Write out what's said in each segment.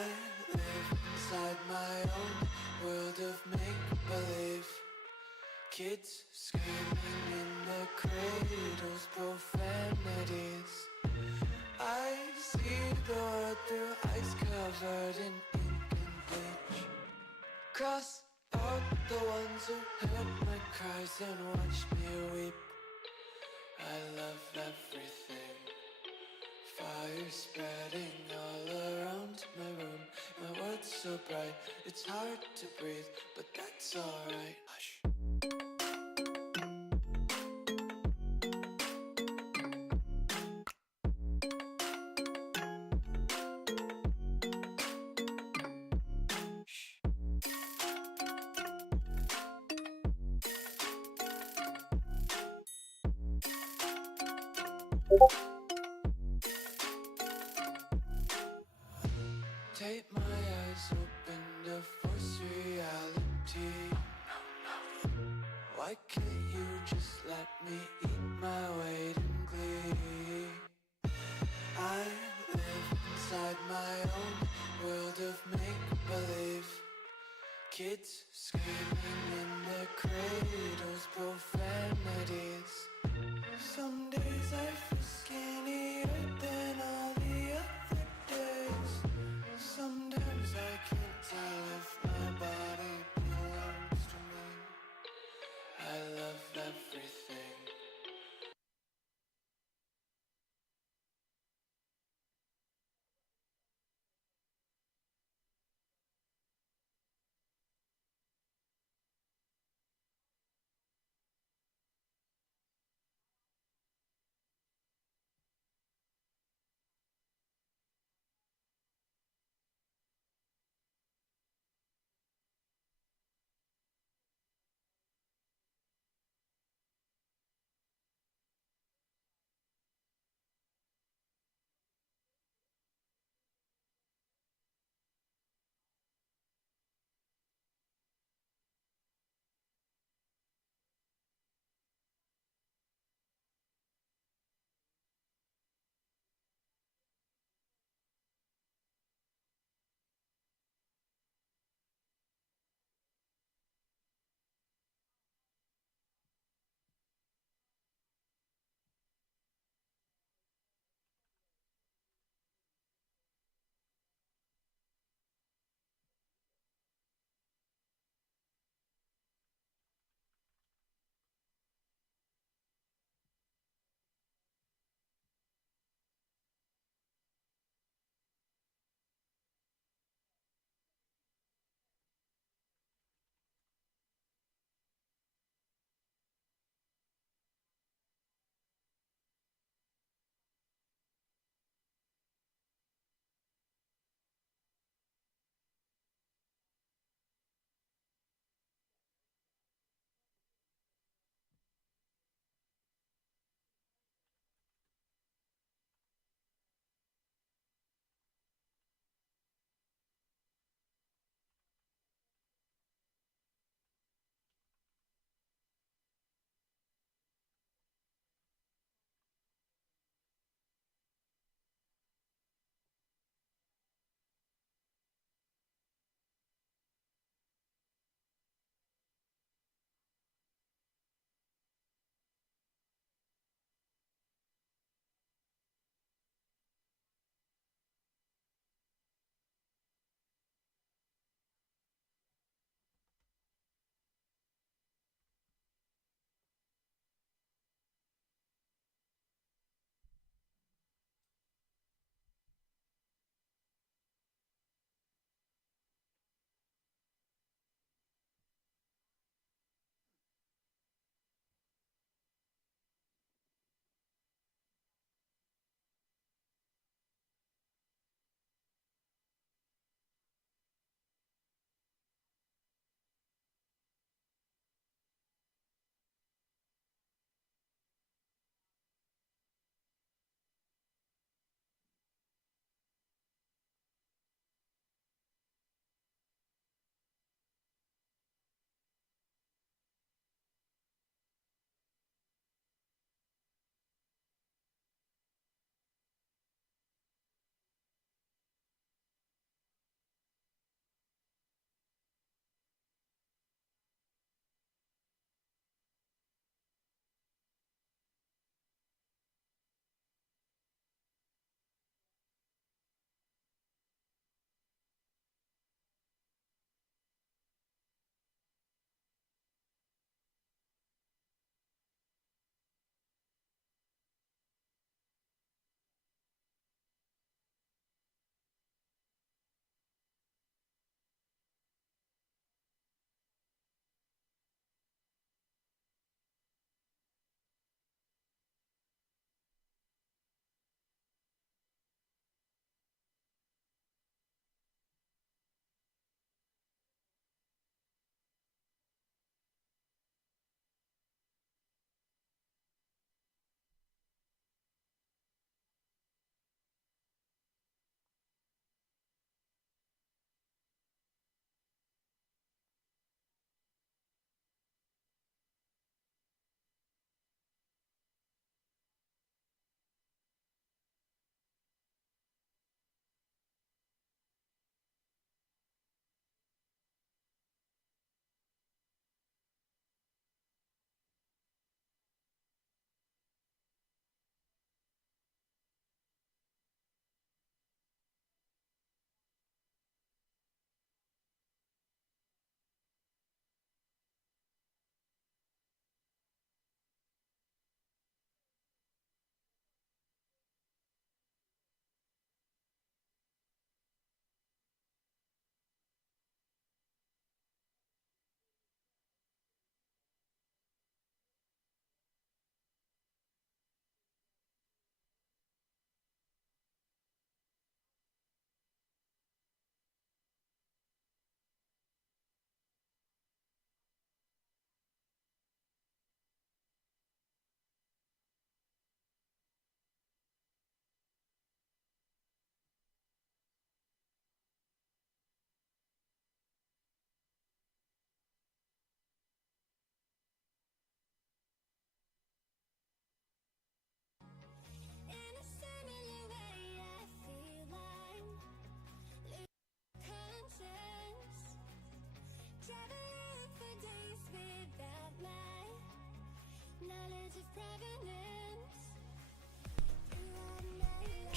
I live inside my own world of make-believe. Kids screaming in their cradles, profanities. I see the world through ice covered in ink and bleach. Cross out the ones who heard my cries and watched me weep. I love everything. Fire spreading all around my room. My world's so bright, it's hard to breathe, but that's alright. Hush. Take my eyes open to force reality. Why can't you just let me eat my weight in glee? I live inside my own world of make-believe. Kids screaming in their cradles, profanities. Some days I feel skinnier than all the other days. Sometimes I can't tell if my body belongs to me. I love everything.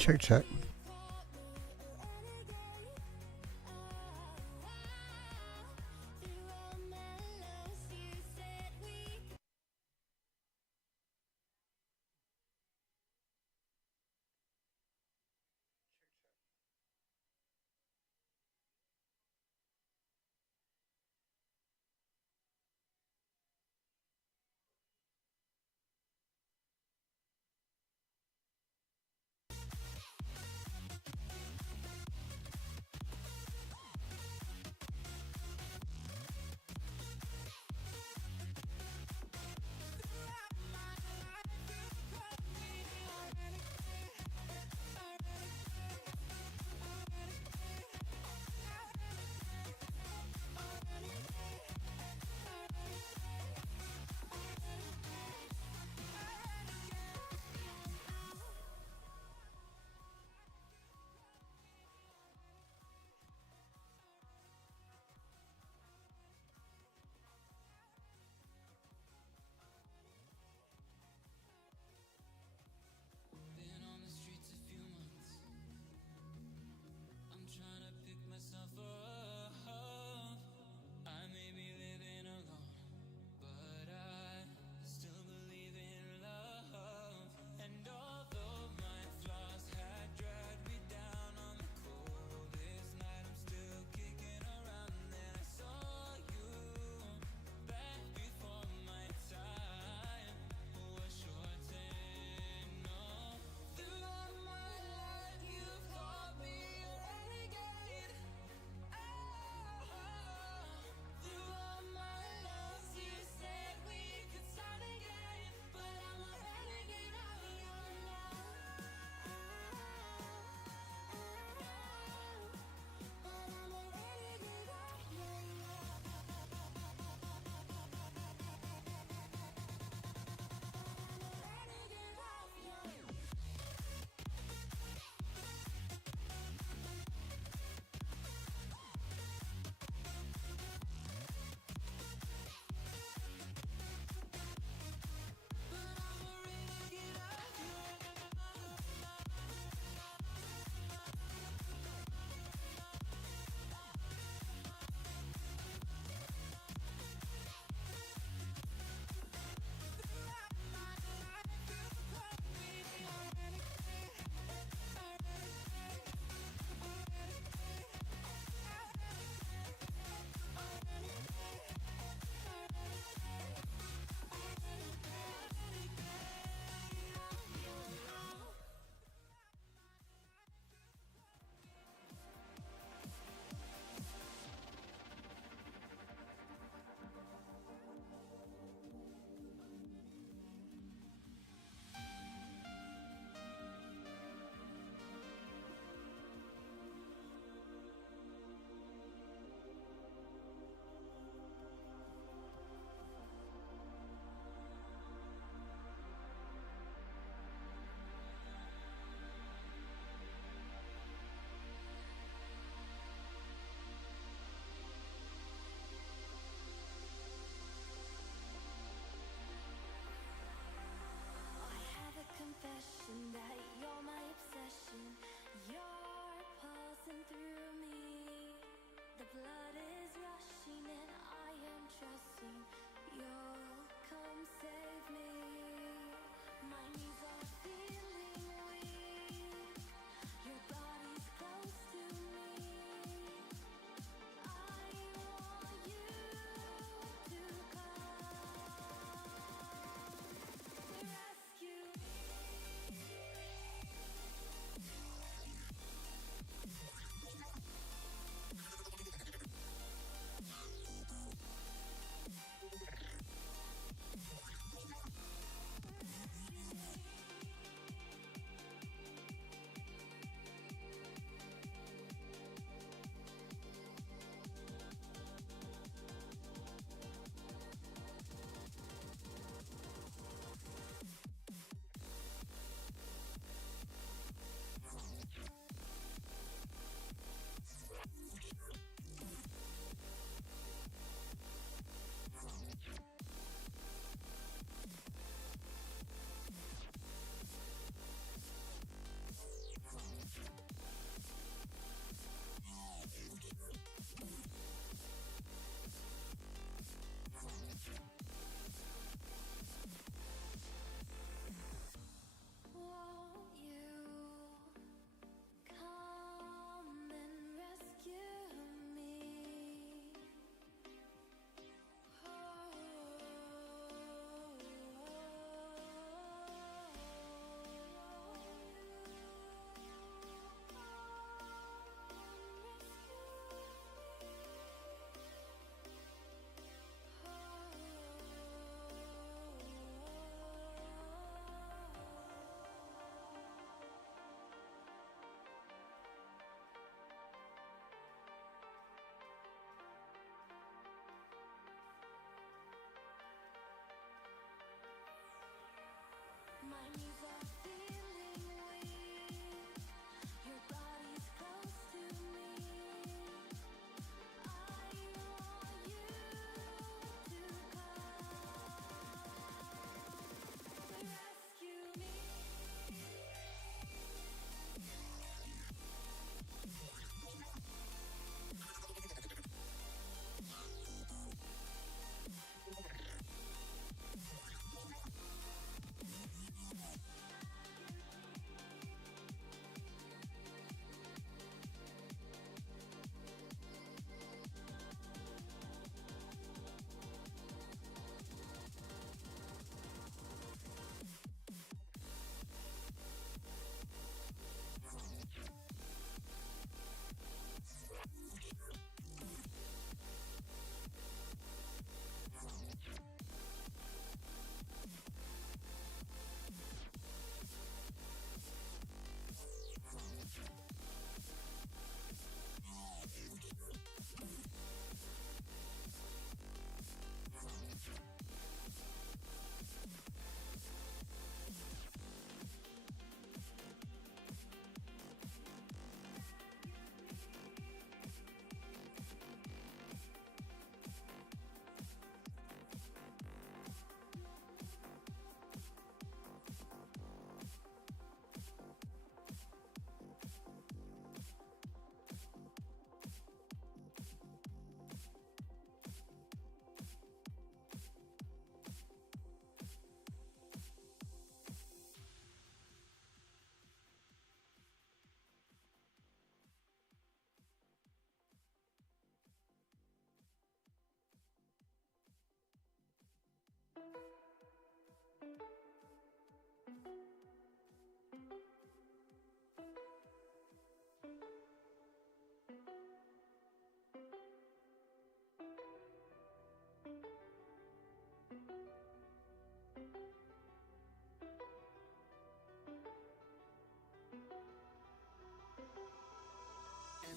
Check, check.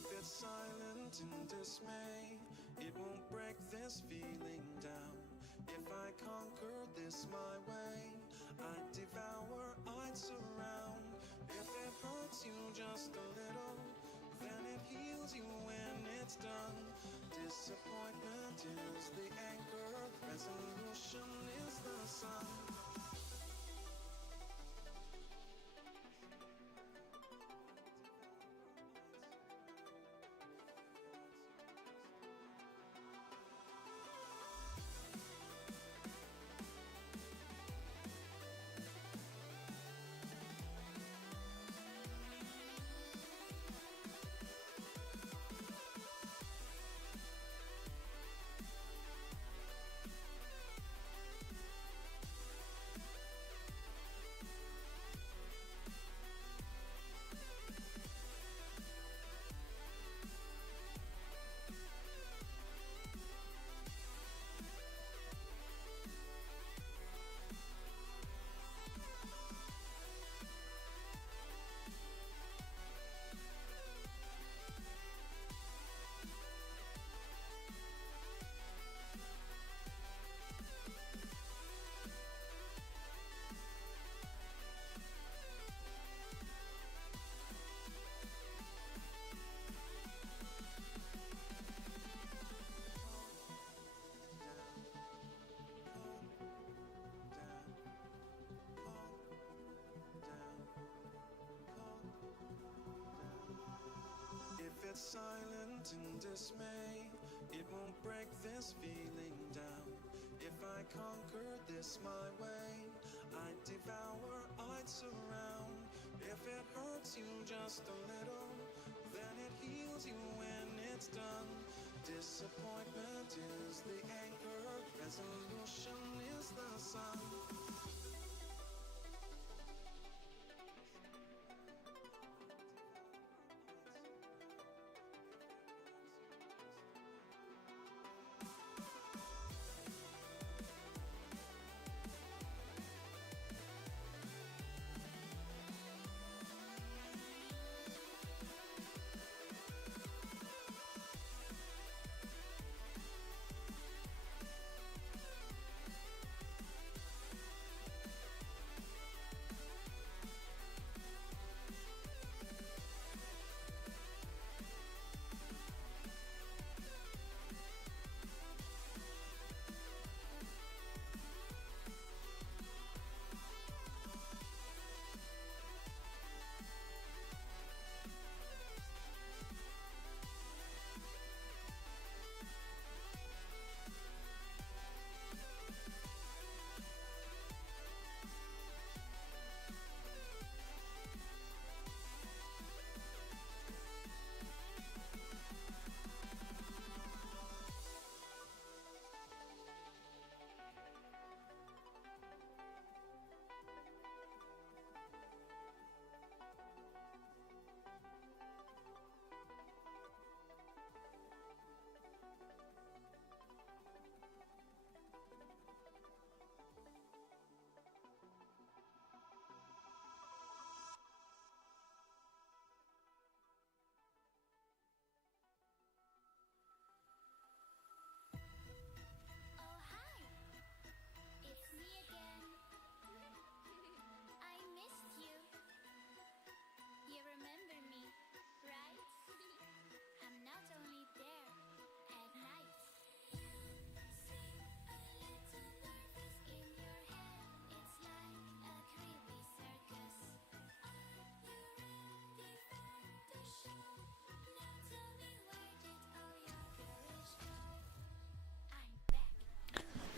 If it's silent in dismay, it won't break this feeling down. If I conquer this my way, I'd devour, I'd surround. If it hurts you just a little, then it heals you when it's done. Disappointment is the anchor, resolution is the sun. If it's silent in dismay, it won't break this feeling down. If I conquer this my way, I'd devour, I'd surround. If it hurts you just a little, then it heals you when it's done. Disappointment is the anchor, resolution is the sun.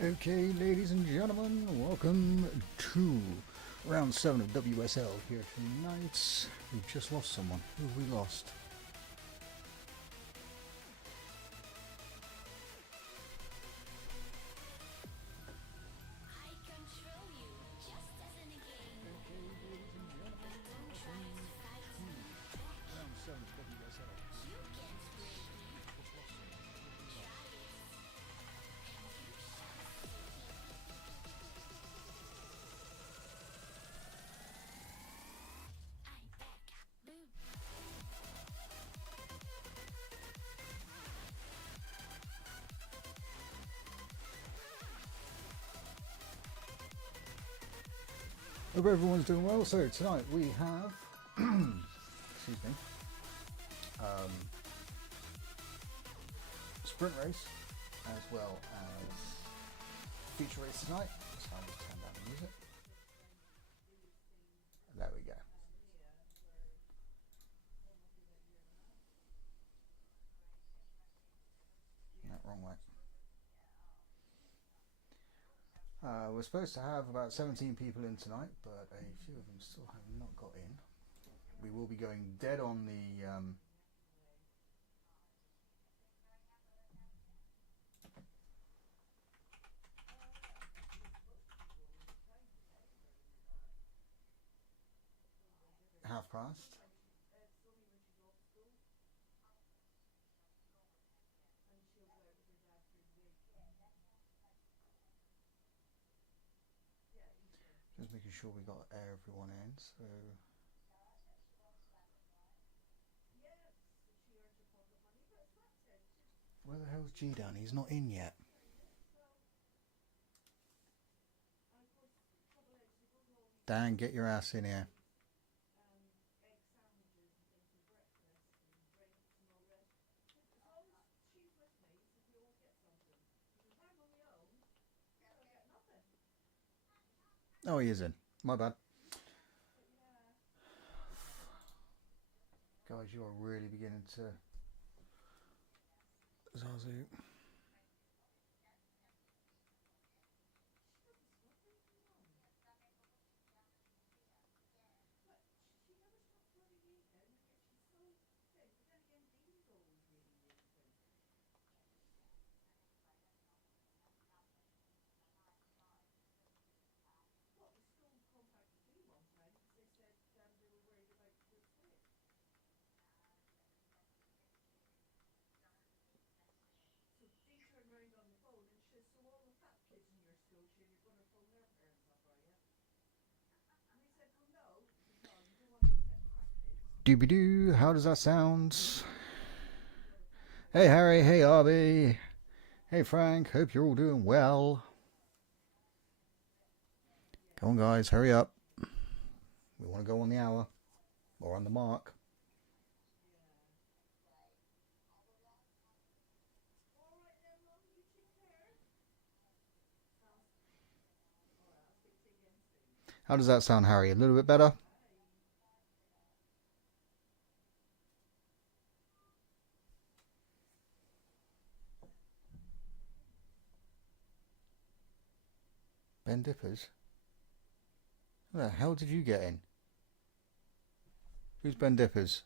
Okay, ladies and gentlemen, welcome to round 7 of WSL here tonight. We've just lost someone. Who have we lost? I control you, just as in a game. Okay, ladies and gentlemen, But don't try to fight me. round 7 of WSL. Hope everyone's doing well. So tonight we have, excuse me, sprint race as well as feature race tonight. So I'll just turn down the music. There we go. No, wrong way. We're supposed to have about 17 people in tonight, but a few of them still have not got in. We will be going dead on the half past. Just making sure we got everyone in. So where the hell's G down? He's not in yet. Dan, get your ass in here. Oh, he is in. My bad. Guys, you are really beginning to Zazu. Doobie-doo, how does that sound? Hey Harry, hey Arby, hey Frank, hope you're all doing well. Come on guys, hurry up. We want to go on the hour, or on the mark. How does that sound, Harry? A little bit better? Ben Dippers? Where the hell did you get in? Who's Ben Dippers?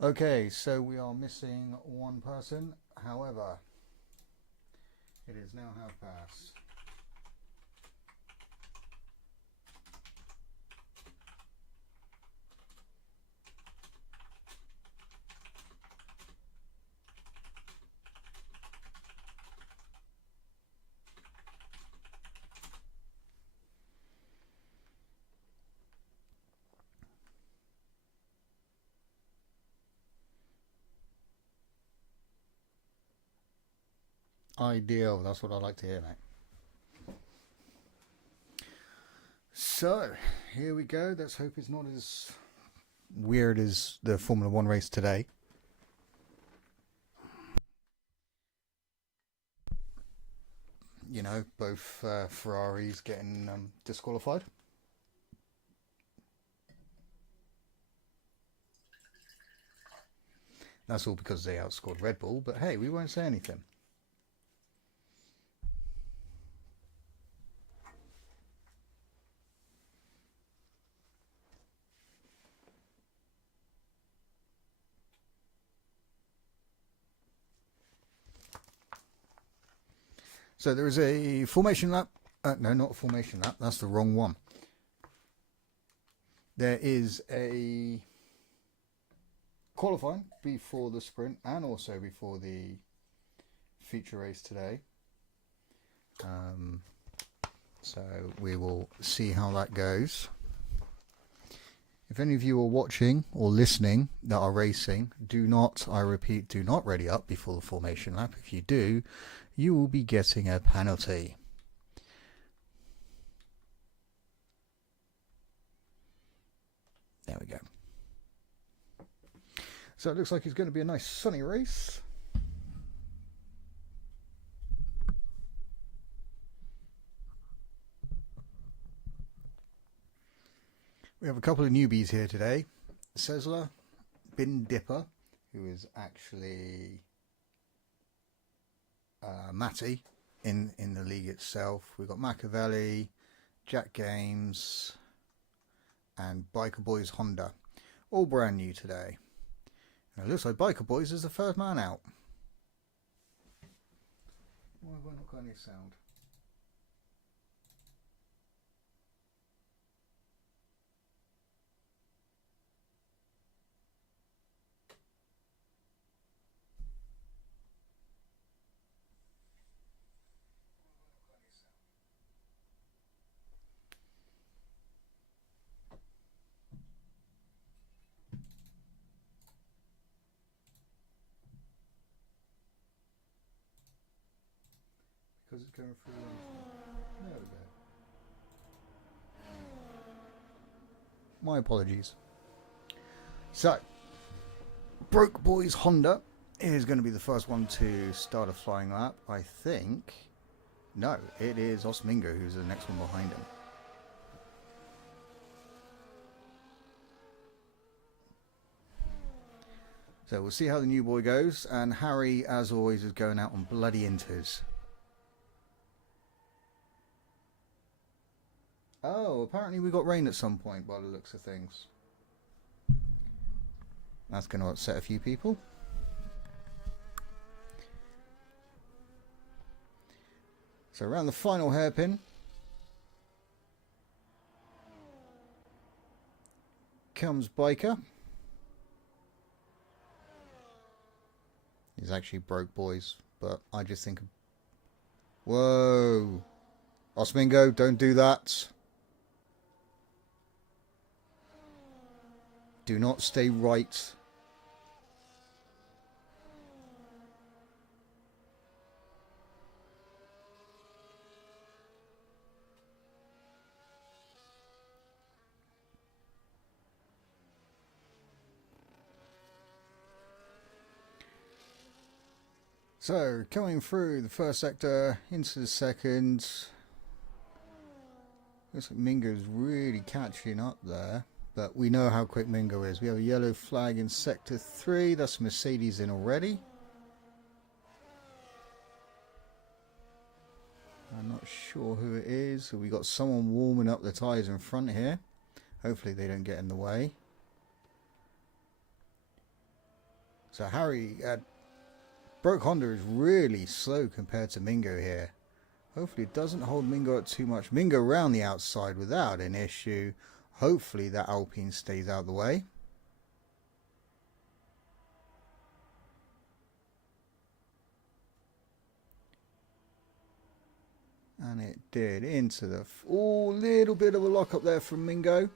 Okay, so we are missing one person. However, it is now half past. Ideal, that's what I like to hear, mate. So, here we go. Let's hope it's not as weird as the Formula One race today. You know, both Ferraris getting disqualified. That's all because they outscored Red Bull, but hey, we won't say anything. So there is a formation lap No, not a formation lap. That's the wrong one. There is a qualifying before the sprint and also before the feature race today. So we will see how that goes. If any of you are watching or listening that are racing, do not, I repeat, do not ready up before the formation lap. If you do, you will be getting a penalty. There we go. So it looks like it's going to be a nice sunny race. We have a couple of newbies here today. Sesla, Bin Dipper, who is actually Matty in the league itself. We've got Machiavelli, Jack Games, and Biker Boys Honda. All brand new today. And it looks like Biker Boys is the first man out. Why have I not got any sound? Because it's going through. There we go. My apologies. So, Broke Boys Honda is going to be the first one to start a flying lap. I think. No, it is Osmingo who's the next one behind him. So we'll see how the new boy goes. And Harry, as always, is going out on bloody inters. Oh, apparently we got rain at some point by the looks of things. That's going to upset a few people. So around the final hairpin comes Biker. He's actually Broke Boys, but I just think... Whoa! Osmingo, don't do that. Do not stay right. So, coming through the first sector into the second. Looks like Mingo's really catching up there. But we know how quick Mingo is. We have a yellow flag in sector 3. That's Mercedes in already. I'm not sure who it is. So we got someone warming up the tyres in front here. Hopefully they don't get in the way. So Harry, Broke Honda is really slow compared to Mingo here. Hopefully it doesn't hold Mingo up too much. Mingo around the outside without an issue. Hopefully that Alpine stays out of the way. And it did into the... Oh, little bit of a lock up there from Mingo.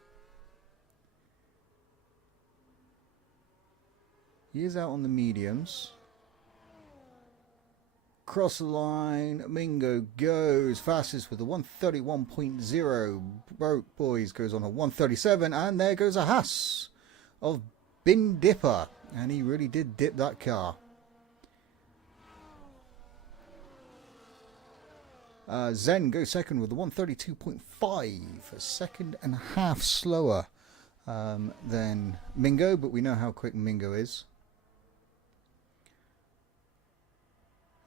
He is out on the mediums. Cross the line, Mingo goes fastest with a 131.0. Broke Boys goes on a 137, and there goes a Haas of Bin Dipper, and he really did dip that car. Zen goes second with a 132.5, a second and a half slower than Mingo, but we know how quick Mingo is.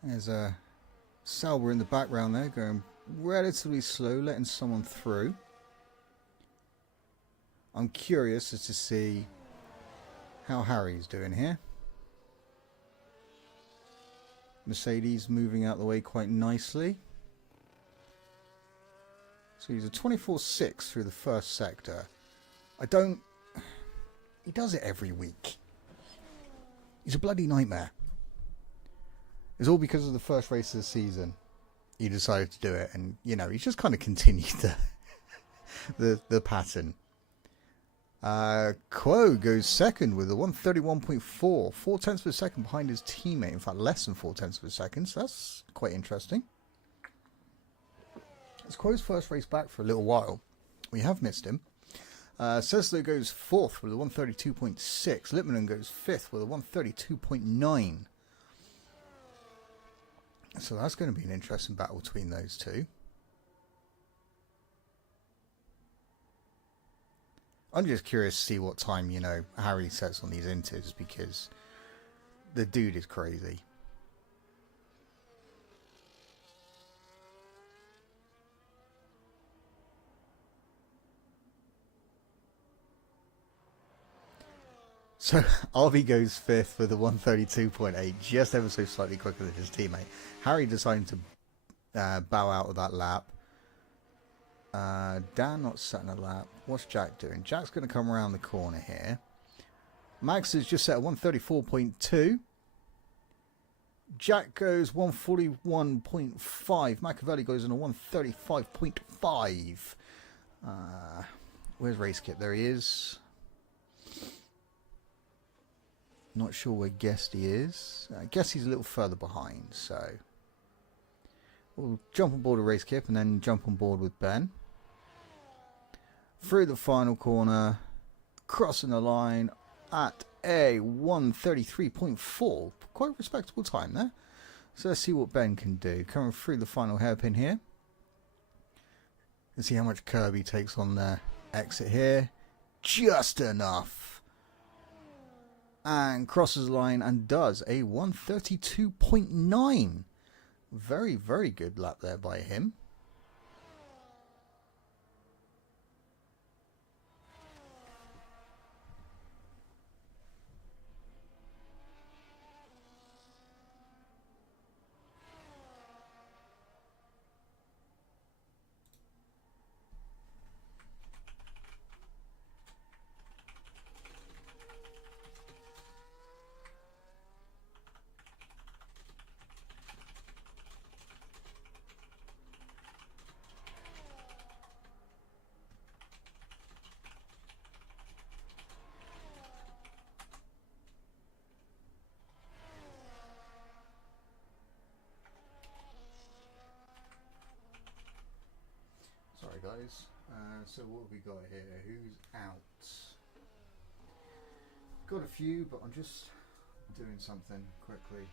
There's a Sauber in the background there, going relatively slow, letting someone through. I'm curious as to see how Harry's doing here. Mercedes moving out the way quite nicely. So he's a 24-6 through the first sector. He does it every week. He's a bloody nightmare. It's all because of the first race of the season. He decided to do it, and he's just kind of continued the pattern. Quo goes second with a 131.4, 4/10 of a second behind his teammate. In fact, less than 4/10 of a second. So that's quite interesting. It's Quo's first race back for a little while. We have missed him. Seslo goes fourth with a 132.6. Lippmann goes fifth with a 132.9. So that's going to be an interesting battle between those two. I'm just curious to see what time, Harry sets on these inters, because the dude is crazy. So RV goes fifth with a 132.8, just ever so slightly quicker than his teammate. Harry deciding to bow out of that lap. Dan not setting a lap. What's Jack doing? Jack's going to come around the corner here. Magster's just set a 134.2. Jack goes 141.5. Machiavelli goes in a 135.5. Where's Race Kit? There he is. Not sure where Guesty is. I guess he's a little further behind, so we'll jump on board a Race Kip and then jump on board with Ben. Through the final corner, crossing the line at a 133.4. Quite a respectable time there. So let's see what Ben can do. Coming through the final hairpin here. Let's see how much Kirby takes on the exit here. Just enough. And crosses the line and does a 132.9. Very, very good lap there by him. Sorry guys, so what have we got here? Who's out? Got a few, but I'm just doing something quickly.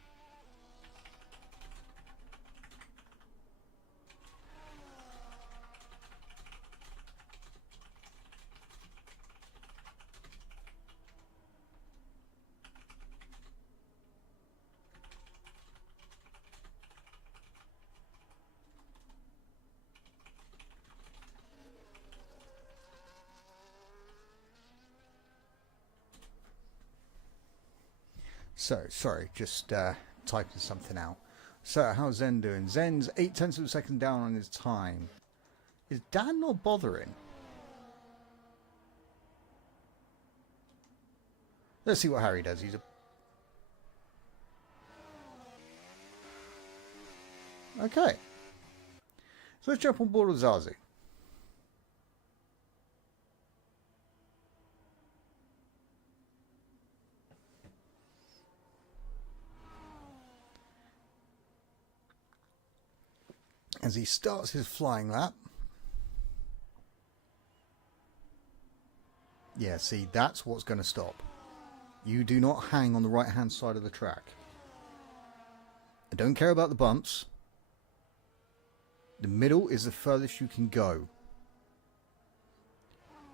So, sorry, just typing something out. So, how's Zen doing? Zen's 0.8 of a second down on his time. Is Dan not bothering? Let's see what Harry does. He's a... Okay. So let's jump on board with Zazu. As he starts his flying lap. Yeah, see, that's what's going to stop. You do not hang on the right hand side of the track. I don't care about the bumps. The middle is the furthest you can go.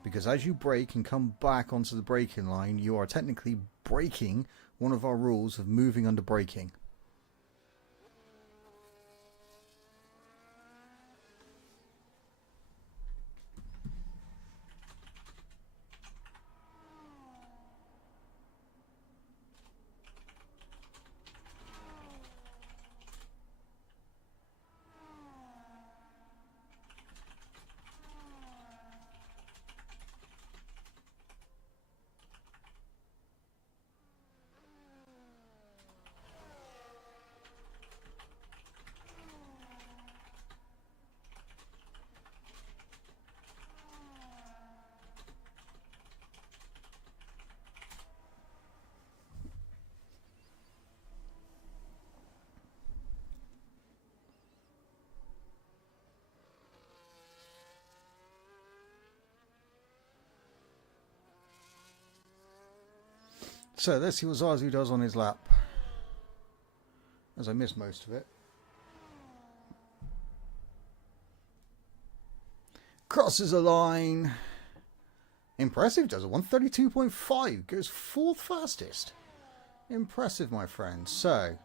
Because as you brake and come back onto the braking line, you are technically breaking one of our rules of moving under braking. So let's see what Zazu does on his lap. As I missed most of it. Crosses a line. Impressive, does a 132.5. Goes fourth fastest. Impressive, my friend. So,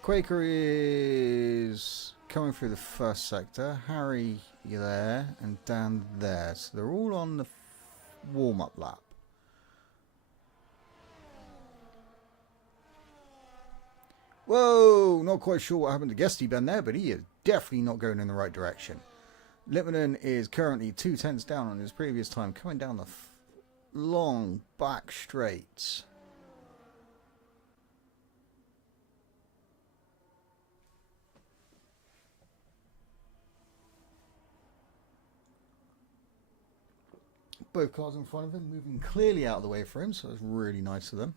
Quaker is coming through the first sector. Harry there and Dan there. So they're all on the warm-up lap. Whoa, not quite sure what happened to Guesty Ben there, but he is definitely not going in the right direction. Lippmann is currently 2/10 down on his previous time, coming down the long back straight. Both cars in front of him moving clearly out of the way for him, so that's really nice of them.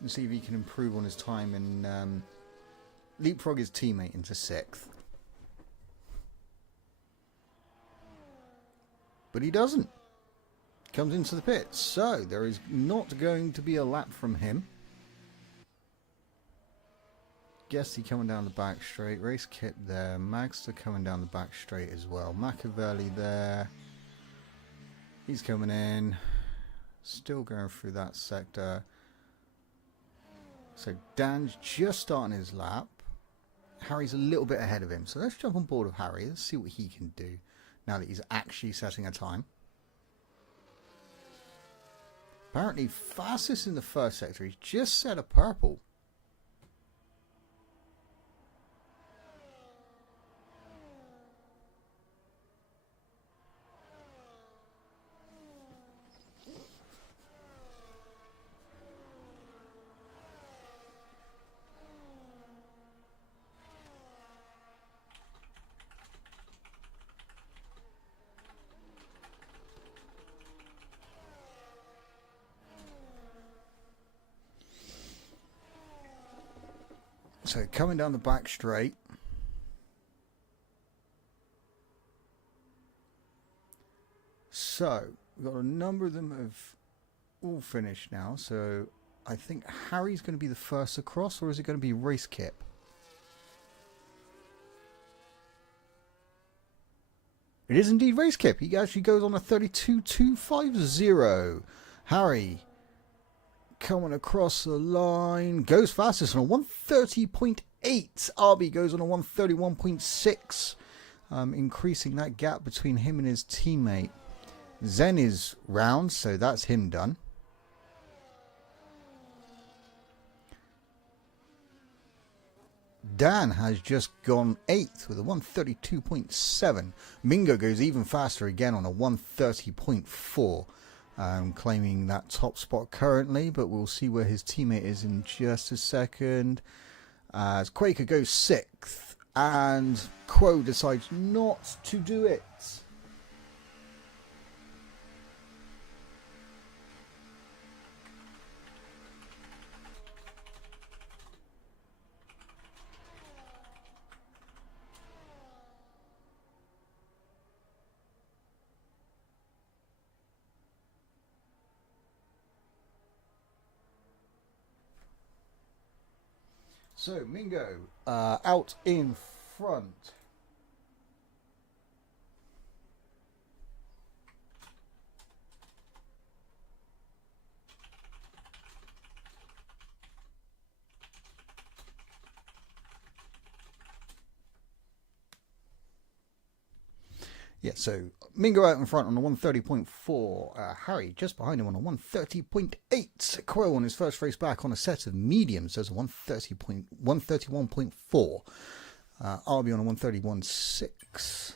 And see if he can improve on his time and leapfrog his teammate into 6th. But he doesn't. Comes into the pits, so there is not going to be a lap from him. Guesty coming down the back straight. Race Kit there. Magster coming down the back straight as well. Machiavelli there. He's coming in. Still going through that sector. So Dan's just starting his lap. Harry's a little bit ahead of him. So let's jump on board with Harry. Let's see what he can do now that he's actually setting a time. Apparently fastest in the first sector. He's just set a purple. So coming down the back straight. So we've got a number of them have all finished now. So I think Harry's going to be the first across, or is it going to be Race Kip? It is indeed Race Kip. He actually goes on a 32.250. Harry coming across the line, goes fastest on a 130.8. RB goes on a 131.6, increasing that gap between him and his teammate. Zen is round, so that's him done. Dan has just gone 8th with a 132.7. Mingo goes even faster again on a 130.4. Claiming that top spot currently, but we'll see where his teammate is in just a second. As Quaker goes 6th, and Quo decides not to do it. So, Mingo out in front. Yeah, so Mingo out in front on a 130.4. Harry just behind him on a 130.8. Quo on his first race back on a set of mediums does a 131.4. RB on a 131.6.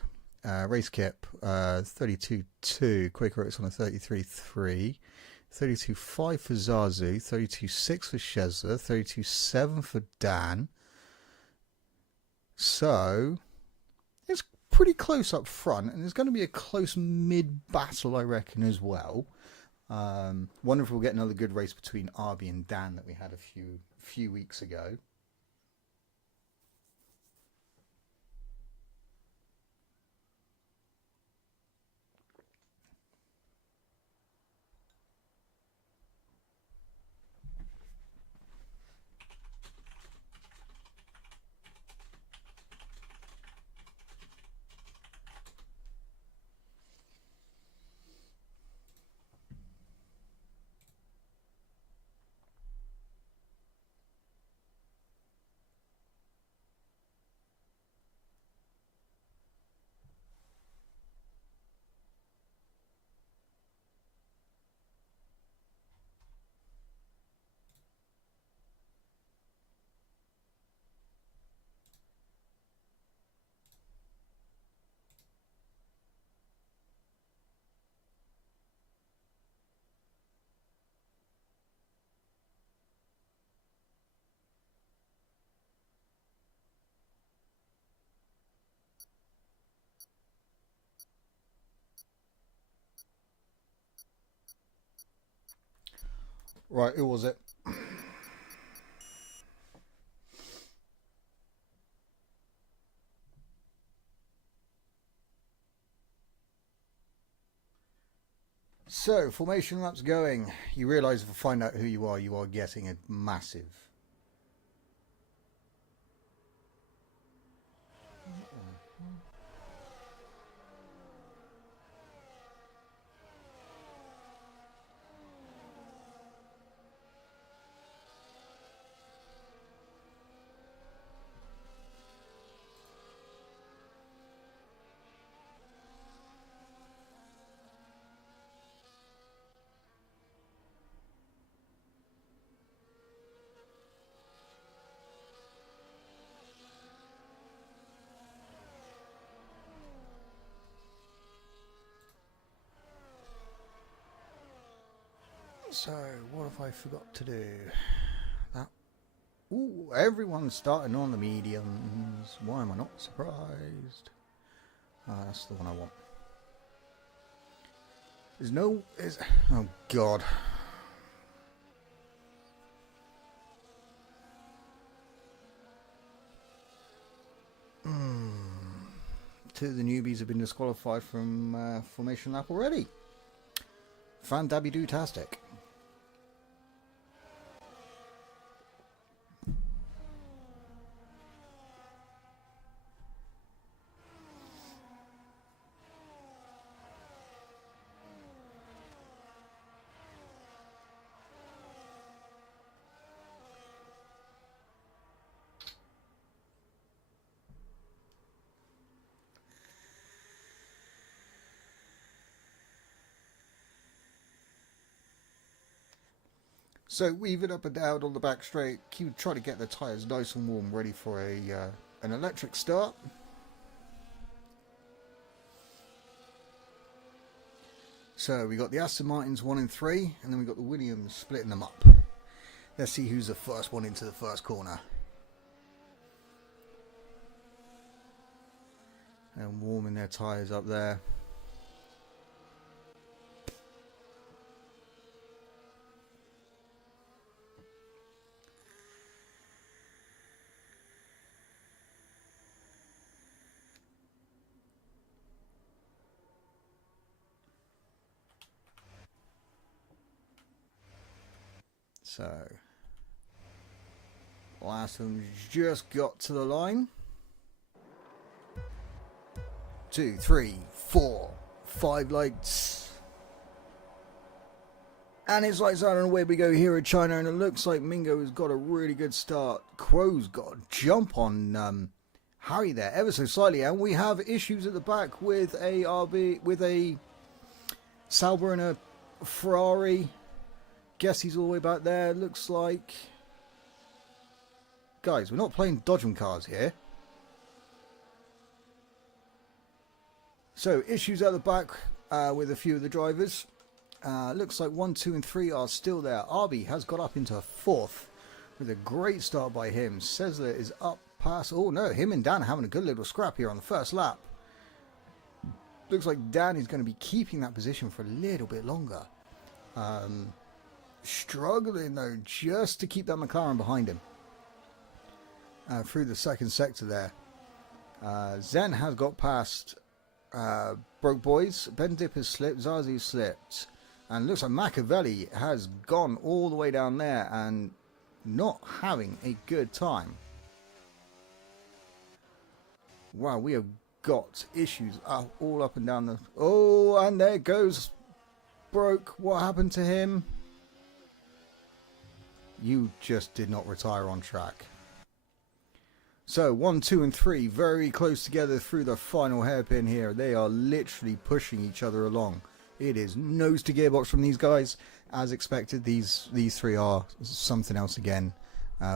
Race Kip 32.2. Quaker Oats on a 33.3. 32.5 for Zazu. 32.6 for Shezza. 32.7 for Dan. So it's pretty close up front, and there's going to be a close mid-battle, I reckon, as well. Wonder if we'll get another good race between RB and Dan that we had a few weeks ago. Right, who was it? So, formation laps going. You realise if I find out who you are getting a massive. So, what have I forgot to do? That. Ooh, everyone's starting on the mediums. Why am I not surprised? That's the one I want. There's no... oh, God. Two of the newbies have been disqualified from formation lap already. Fan-dabby-doo-tastic. So weave it up and down on the back straight. Keep trying to get the tyres nice and warm, ready for an electric start. So we got the Aston Martins 1 and 3, and then we got the Williams splitting them up. Let's see who's the first one into the first corner. And warming their tyres up there. So, last one's just got to the line. 2, 3, 4, 5 lights. And it's lights out and away we go here at China, and it looks like Mingo has got a really good start. Crow's got a jump on Harry there, ever so slightly, and we have issues at the back with a Sauber and a Ferrari. Guess he's all the way back there. Looks like, guys, we're not playing dodgem cars here. So issues at the back with a few of the drivers. Looks like 1, 2 and 3 are still there. Arby has got up into 4th with a great start by him. Sesler is up past... oh no, him and Dan are having a good little scrap here on the first lap. Looks like Dan is going to be keeping that position for a little bit longer. Struggling though just to keep that McLaren behind him through the second sector there. Zen has got past Broke Boys. Ben Dip has slipped. Zazi slipped, and looks like Machiavelli has gone all the way down there and not having a good time. Wow, we have got issues all up and down the... oh, and there goes Broke. What happened to him? You just did not retire on track. So 1, 2 and 3 very close together through the final hairpin here. They are literally pushing each other along. It is nose to gearbox from these guys. As expected, these three are something else again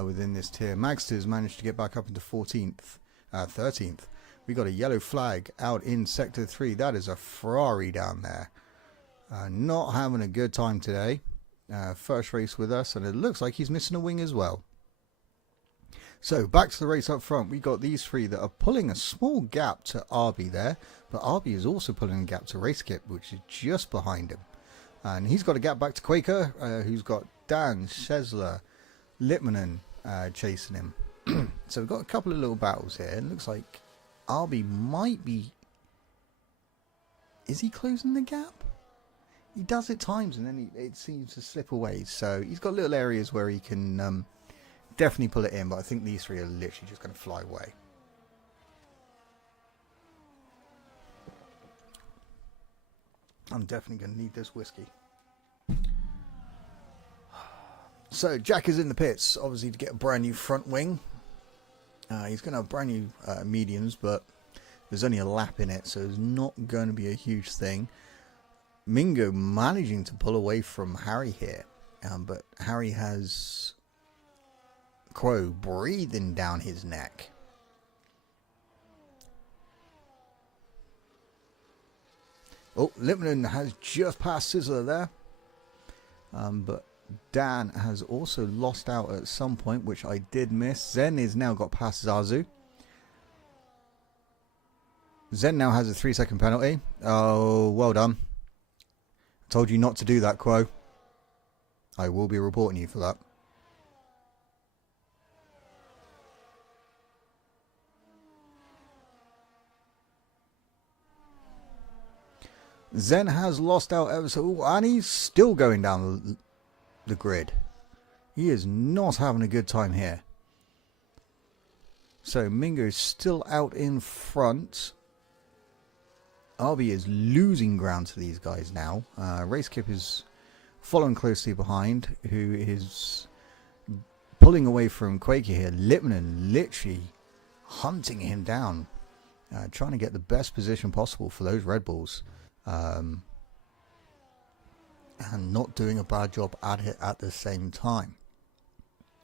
within this tier. Magster's managed to get back up into 13th. We got a yellow flag out in sector 3. That is a Ferrari down there. Not having a good time today. First race with us, and it looks like he's missing a wing as well. So back to the race up front. We got these three that are pulling a small gap to Arby there, but Arby is also pulling a gap to Racekip, which is just behind him. And he's got a gap back to Quaker, who's got Dan, Szesler, Littmanen chasing him. So we've got a couple of little battles here. It looks like Arby might be... Is he closing the gap? He does at times and then it seems to slip away. So he's got little areas where he can definitely pull it in. But I think these three are literally just going to fly away. I'm definitely going to need this whiskey. So Jack is in the pits, obviously, to get a brand new front wing. He's going to have brand new mediums, but there's only a lap in it, so it's not going to be a huge thing. Mingo managing to pull away from Harry here, but Harry has Quo breathing down his neck. Oh, Lippman has just passed Sizzler there. But Dan has also lost out at some point, which I did miss. Zen is now got past Zazu. Zen now has a 3-second penalty. Oh, well done. I told you not to do that, Quo. I will be reporting you for that. Zen has lost out ever so, and he's still going down the grid. He is not having a good time here. So Mingo is still out in front. Arby is losing ground to these guys now. Racekip is following closely behind, who is pulling away from Quaker here. Lippman literally hunting him down, trying to get the best position possible for those Red Bulls. And not doing a bad job at it at the same time.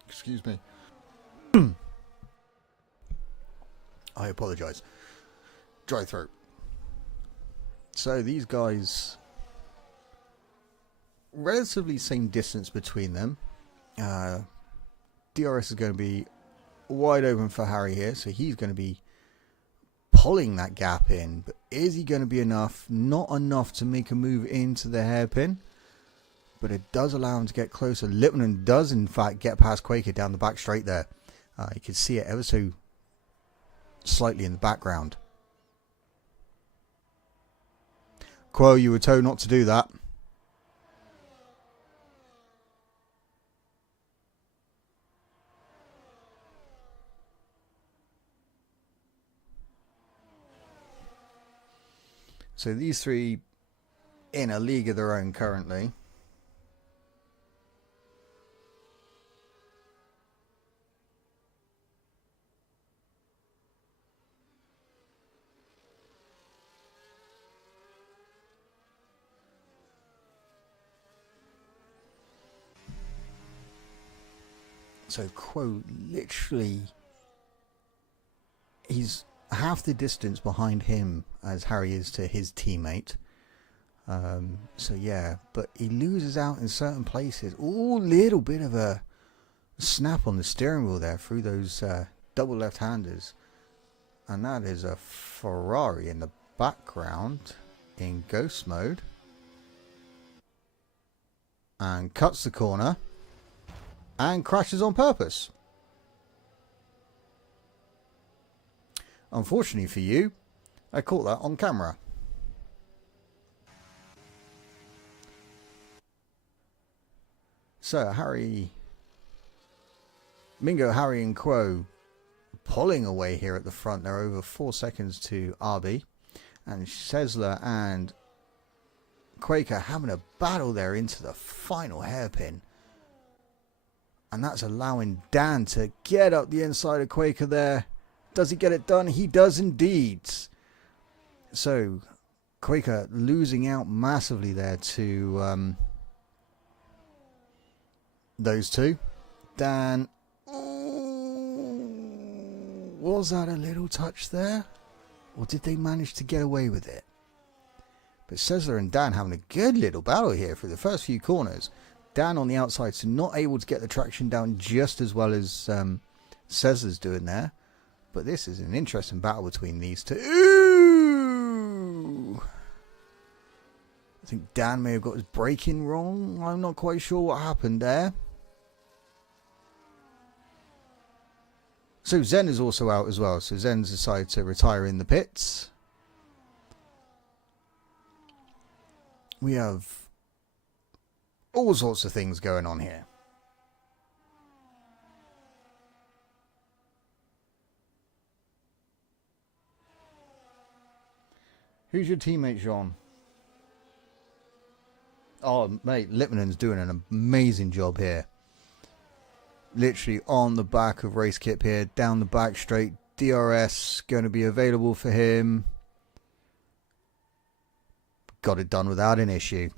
Excuse me. I apologize. Dry throat. So these guys, relatively same distance between them. DRS is going to be wide open for Harry here, so he's going to be pulling that gap in, but is he going to be enough? Not enough to make a move into the hairpin, but it does allow him to get closer. Lippman does in fact get past Quaker down the back straight there. You can see it ever so slightly in the background. Quo, you were told not to do that. So these three in a league of their own currently. So Quo literally, he's half the distance behind him as Harry is to his teammate. So yeah, but he loses out in certain places. Ooh, little bit of a snap on the steering wheel there through those double left-handers. And that is a Ferrari in the background in ghost mode. And cuts the corner. And crashes on purpose. Unfortunately for you, I caught that on camera. So Mingo, Harry and Quo pulling away here at the front. They're over 4 seconds to RB. And Szesler and Quaker having a battle there into the final hairpin. And that's allowing Dan to get up the inside of Quaker there. Does he get it done? He does indeed. So Quaker losing out massively there to those two. Dan, was that a little touch there? Or did they manage to get away with it? But Szesler and Dan having a good little battle here for the first few corners. Dan on the outside, so not able to get the traction down just as well as Szesler's doing there. But this is an interesting battle between these two. Ooh! think Dan may have got his braking wrong. I'm not quite sure what happened there. So Zen is also out as well. So Zen's decided to retire in the pits. We have all sorts of things going on here. Who's your teammate, Jean? Oh, mate, Lipmanen's doing an amazing job here. Literally on the back of Race Kip here, down the back straight. DRS going to be available for him. Got it done without an issue.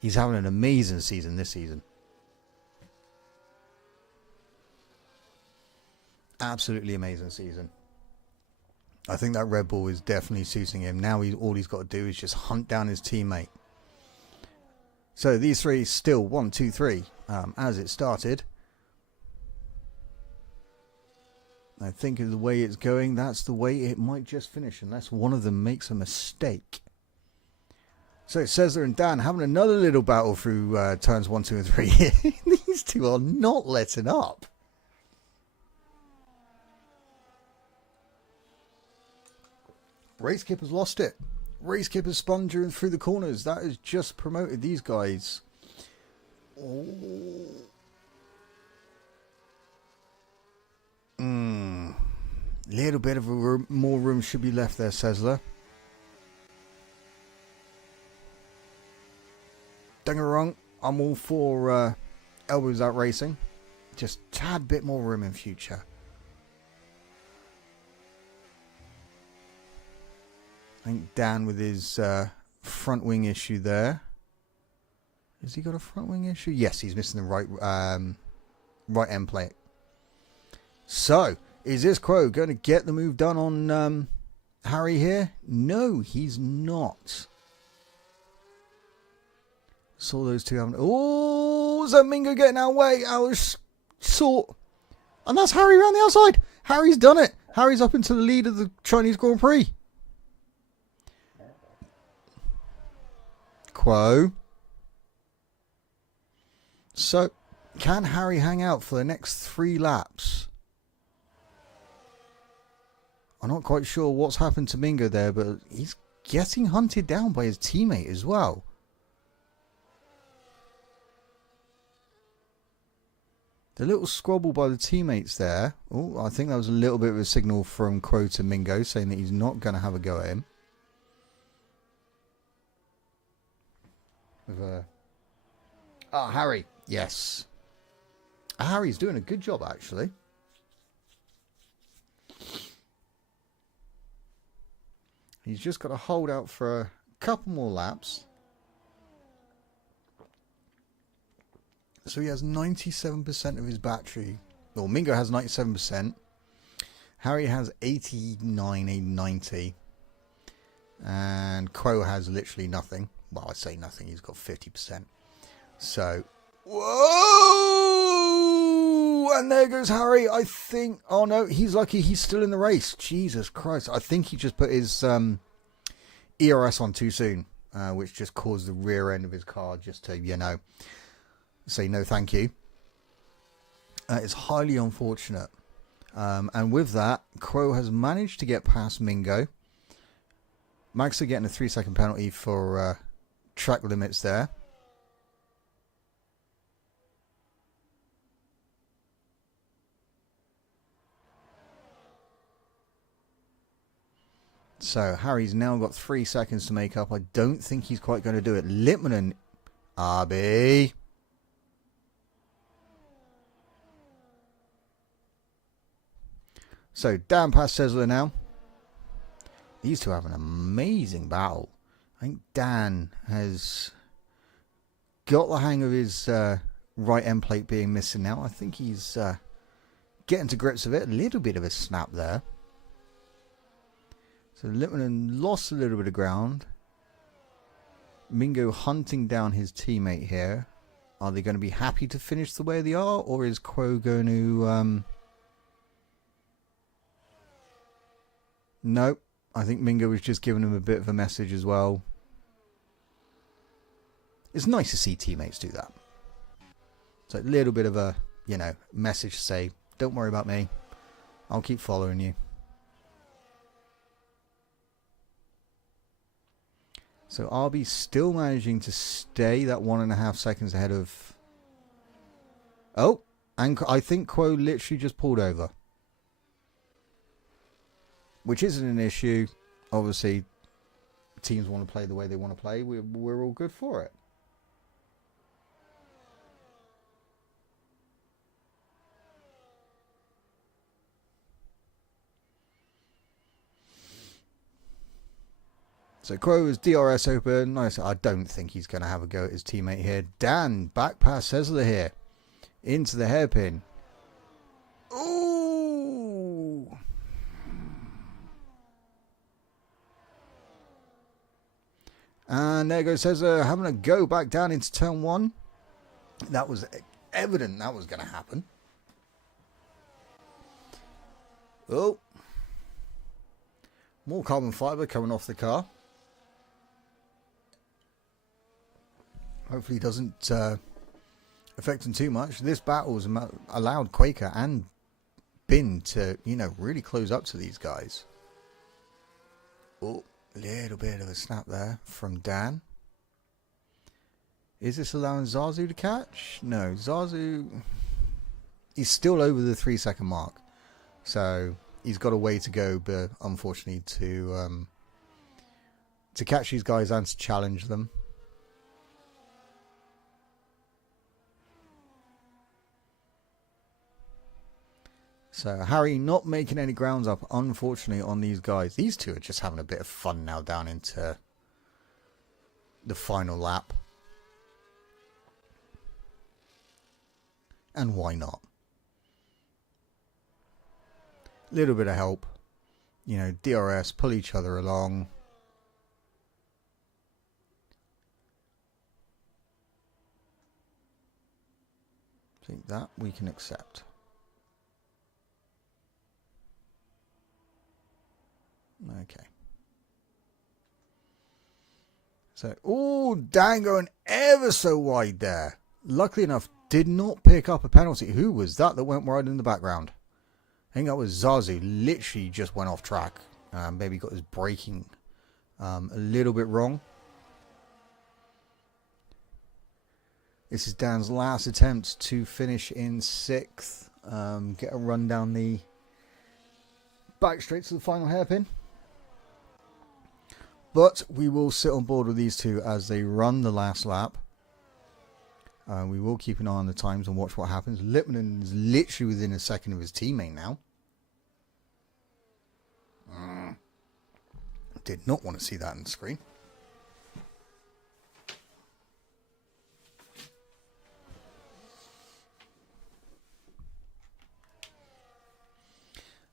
He's having an amazing season this season. Absolutely amazing season. I think that Red Bull is definitely suiting him. Now all he's got to do is just hunt down his teammate. So these three still 1, 2, 3 as it started. I think of the way it's going, that's the way it might just finish unless one of them makes a mistake. So Cesar and Dan having another little battle through turns 1, 2 and 3 here. These two are not letting up. Racekip has lost it. Racekip has spun through the corners. That has just promoted these guys. Oh. Little bit of more room should be left there, Cesar. Don't get me wrong, I'm all for elbows out racing. Just a tad bit more room in future. I think Dan with his front wing issue there. Has he got a front wing issue? Yes, he's missing the right end plate. So, is this Quo going to get the move done on Harry here? No, he's not. Saw those two having... Oh, Zamingo getting out of the way. I was sort. And that's Harry around the outside. Harry's done it. Harry's up into the lead of the Chinese Grand Prix. Quo. So, can Harry hang out for the next 3 laps? I'm not quite sure what's happened to Mingo there, but he's getting hunted down by his teammate as well. The little squabble by the teammates there. Oh, I think that was a little bit of a signal from Quo to Mingo saying that he's not going to have a go at him. Harry. Yes. Harry's doing a good job, actually. He's just got to hold out for a couple more laps. So he has 97% of his battery. Well, Mingo has 97%. Harry has 89, 90. And Quo has literally nothing. Well, I say nothing. He's got 50%. So, whoa! And there goes Harry. I think... Oh, no. He's lucky he's still in the race. Jesus Christ. I think he just put his ERS on too soon. Which just caused the rear end of his car just to, you know... say no thank you. It's highly unfortunate. And with that, Quo has managed to get past Mingo. Magster getting a 3-second penalty for track limits there. So Harry's now got 3 seconds to make up. I don't think he's quite going to do it. Lipmanen, RB. So, down past Sesler now. These two have an amazing battle. I think Dan has got the hang of his right end plate being missing now. I think he's getting to grips with it. A little bit of a snap there. So, Lippmann lost a little bit of ground. Mingo hunting down his teammate here. Are they going to be happy to finish the way they are? Or is Quo going to... Nope. I think Mingo was just giving him a bit of a message as well. it's nice to see teammates do that. So a little bit of a, message to say, don't worry about me. I'll keep following you. So RB still managing to stay that 1.5 seconds ahead of... Oh, and I think Quo literally just pulled over. Which isn't an issue. Obviously, teams want to play the way they want to play. We're all good for it. So Quo is DRS open. Nice. I don't think he's going to have a go at his teammate here. Dan, back past Cesar here. Into the hairpin. Ooh! And there goes Cesar having a go back down into turn 1. That was evident that was going to happen. Oh. More carbon fibre coming off the car. Hopefully it doesn't affect him too much. This battle has allowed Quaker and Bin to, really close up to these guys. Oh, little bit of a snap there from Dan. Is this allowing Zazu to catch? No, Zazu... He's still over the 3-second mark. So he's got a way to go, but unfortunately to catch these guys and to challenge them. So Harry not making any grounds up, unfortunately, on these guys. These two are just having a bit of fun now down into the final lap. And why not? Little bit of help. DRS, pull each other along. I think that we can accept. Okay. So, oh, Dan going ever so wide there. Luckily enough, did not pick up a penalty. Who was that went right in the background? I think that was Zazu. Literally just went off track. Maybe got his braking a little bit wrong. This is Dan's last attempt to finish in 6th. Get a run down the back straight to the final hairpin. But we will sit on board with these two as they run the last lap. We will keep an eye on the times and watch what happens. Lippmann is literally within a second of his teammate now. Did not want to see that on the screen.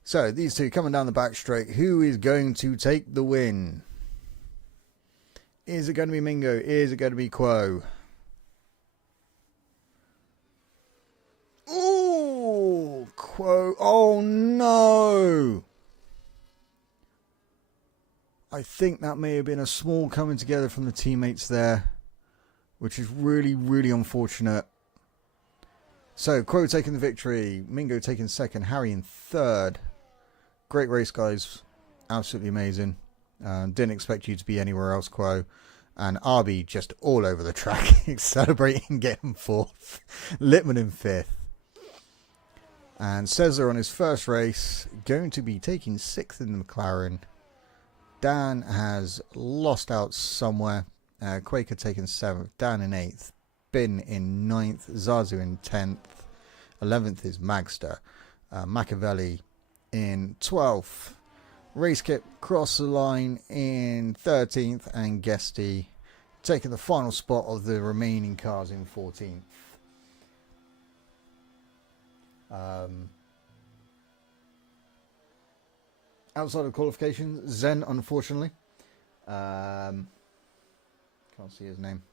So these two coming down the back straight. Who is going to take the win? Is it going to be Mingo? Is it going to be Quo? Ooh, Quo. Oh no. I think that may have been a small coming together from the teammates there, which is really, really unfortunate. So Quo taking the victory. Mingo taking 2nd. Harry in 3rd. Great race, guys. Absolutely amazing. Didn't expect you to be anywhere else, Quo. And RB just all over the track, celebrating, getting 4th. Lippmann in 5th. And Cesar on his first race, going to be taking 6th in the McLaren. Dan has lost out somewhere. Quaker taking 7th. Dan in 8th. Bin in 9th. Zazu in 10th. 11th is Magster. Machiavelli in 12th. Race Kit cross the line in 13th, and Guesty taking the final spot of the remaining cars in 14th. Outside of qualifications, Zen, unfortunately. Can't see his name.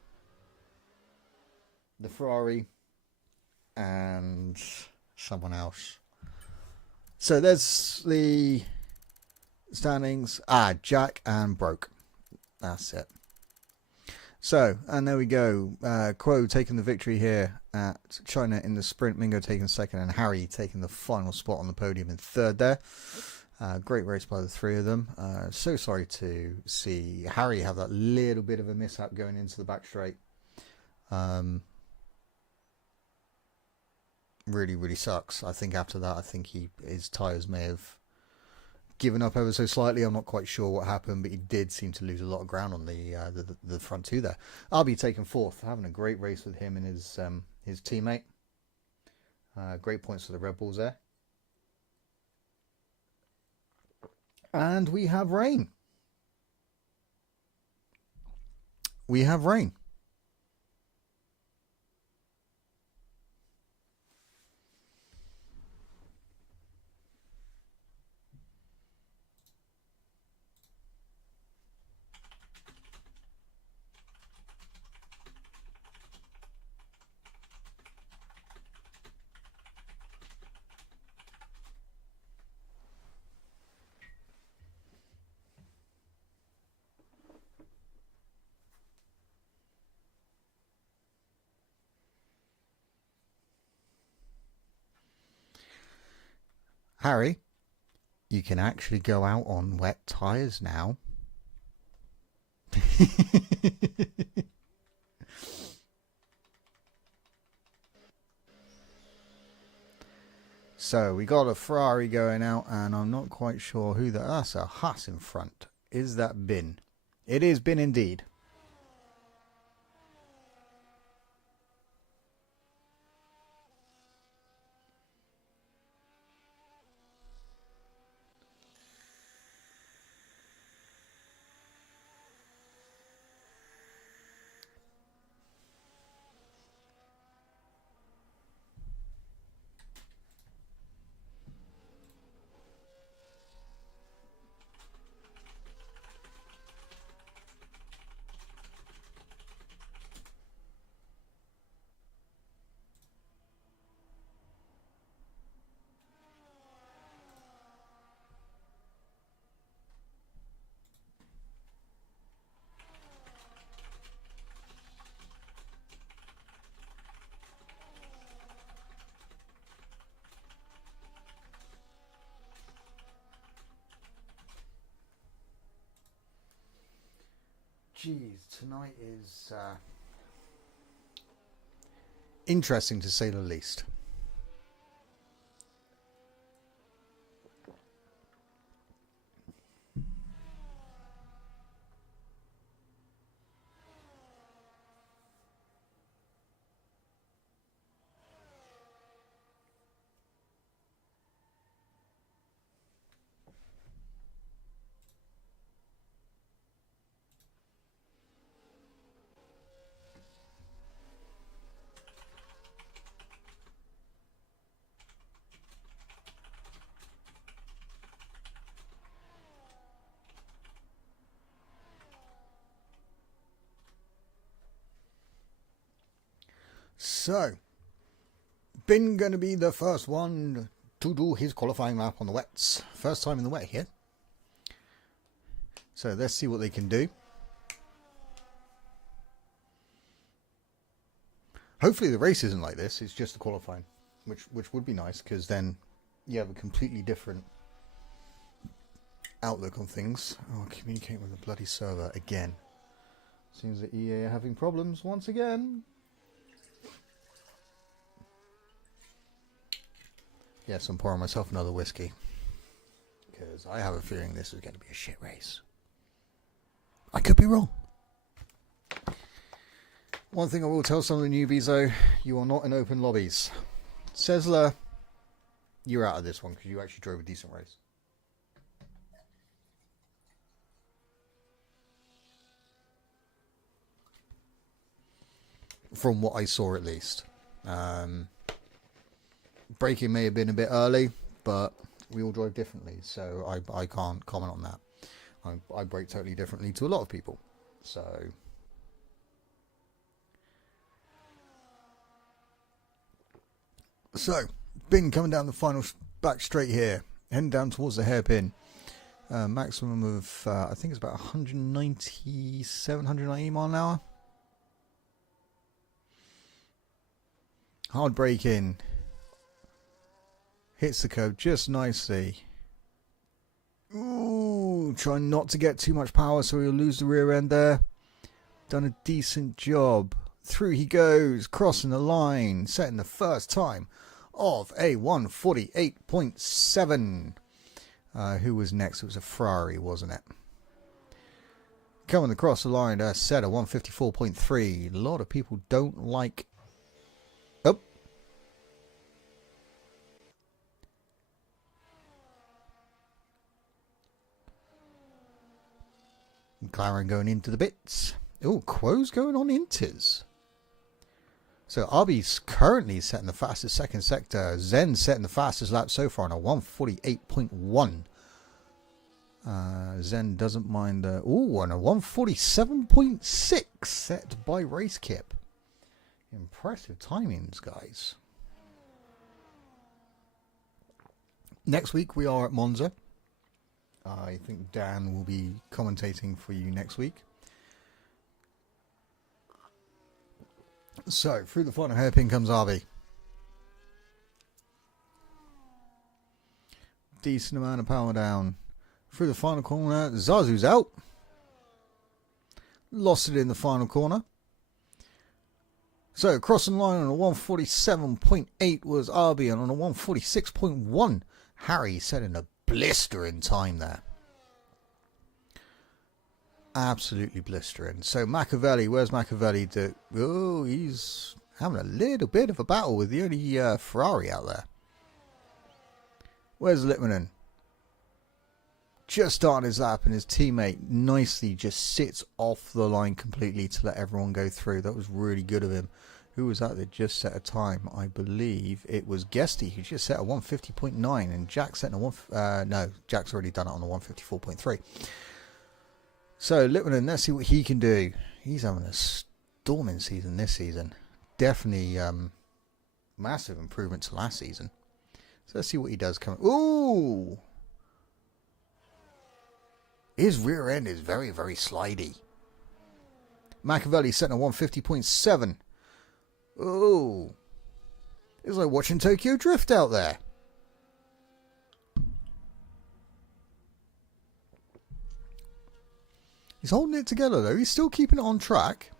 The Ferrari and someone else. So there's the standings. Jack and Broke. That's it. So, and there we go. Quo taking the victory here at China in the sprint. Mingo taking second, and Harry taking the final spot on the podium in third there. Great race by the three of them. So sorry to see Harry have that little bit of a mishap going into the back straight. Really, really sucks. I think after that, his tyres may have given up ever so slightly. I'm not quite sure what happened, but he did seem to lose a lot of ground on the front two there. I'll be taking fourth, having a great race with him and his teammate. Great points for the Red Bulls there. And we have rain. We have rain. Harry, you can actually go out on wet tyres now. So we got a Ferrari going out, and I'm not quite sure who that's a Haas in front. Is that Bin? It is Bin indeed. Jeez, tonight is interesting to say the least. So, Bin going to be the first one to do his qualifying lap on the wets. First time in the wet here. So let's see what they can do. Hopefully the race isn't like this. It's just the qualifying, which would be nice, because then you have a completely different outlook on things. Oh, communicate with the bloody server again. Seems that EA are having problems once again. Yes, I'm pouring myself another whiskey, because I have a feeling this is going to be a shit race. I could be wrong. One thing I will tell some of the newbies, though, you are not in open lobbies. Sezler, you're out of this one, because you actually drove a decent race. From what I saw, at least. Braking may have been a bit early, but we all drive differently, so I can't comment on that. I brake totally differently to a lot of people. So Bin coming down the final back straight here, heading down towards the hairpin. Maximum of I think it's about 190 mile an hour. Hard brake in. Hits the curb just nicely. Ooh, trying not to get too much power so he'll lose the rear end there. Done a decent job. Through he goes, crossing the line, setting the first time of a 148.7. Who was next? It was a Ferrari, wasn't it? Coming across the line, set a 154.3. A lot of people don't like... Oh. McLaren going into the bits. Oh, Quo's going on inters. So RB's currently setting the fastest second sector. Zen setting the fastest lap so far on a 148.1. Zen doesn't mind. On a 147.6 set by Race Kip. Impressive timings, guys. Next week we are at Monza. I think Dan will be commentating for you next week. So, through the final hairpin comes RB. Decent amount of power down. Through the final corner, Zazu's out. Lost it in the final corner. So, crossing line on a 147.8 was RB, and on a 146.1, Harry setting a blistering time there. Absolutely blistering. So Machiavelli, where's Machiavelli? Oh, he's having a little bit of a battle with the only Ferrari out there. Where's Littmanen? Just starting his lap, and his teammate nicely just sits off the line completely to let everyone go through. That was really good of him. Who was that just set a time? I believe it was Guesty who just set a 150.9, and Jack setting a no, Jack's already done it on a 154.3. So Littmanen, let's see what he can do. He's having a storming season this season. Definitely massive improvement to last season. So let's see what he does coming. Ooh! His rear end is very, very slidey. Machiavelli setting a 150.7. Ooh. It's like watching Tokyo Drift out there. He's holding it together though. He's still keeping it on track.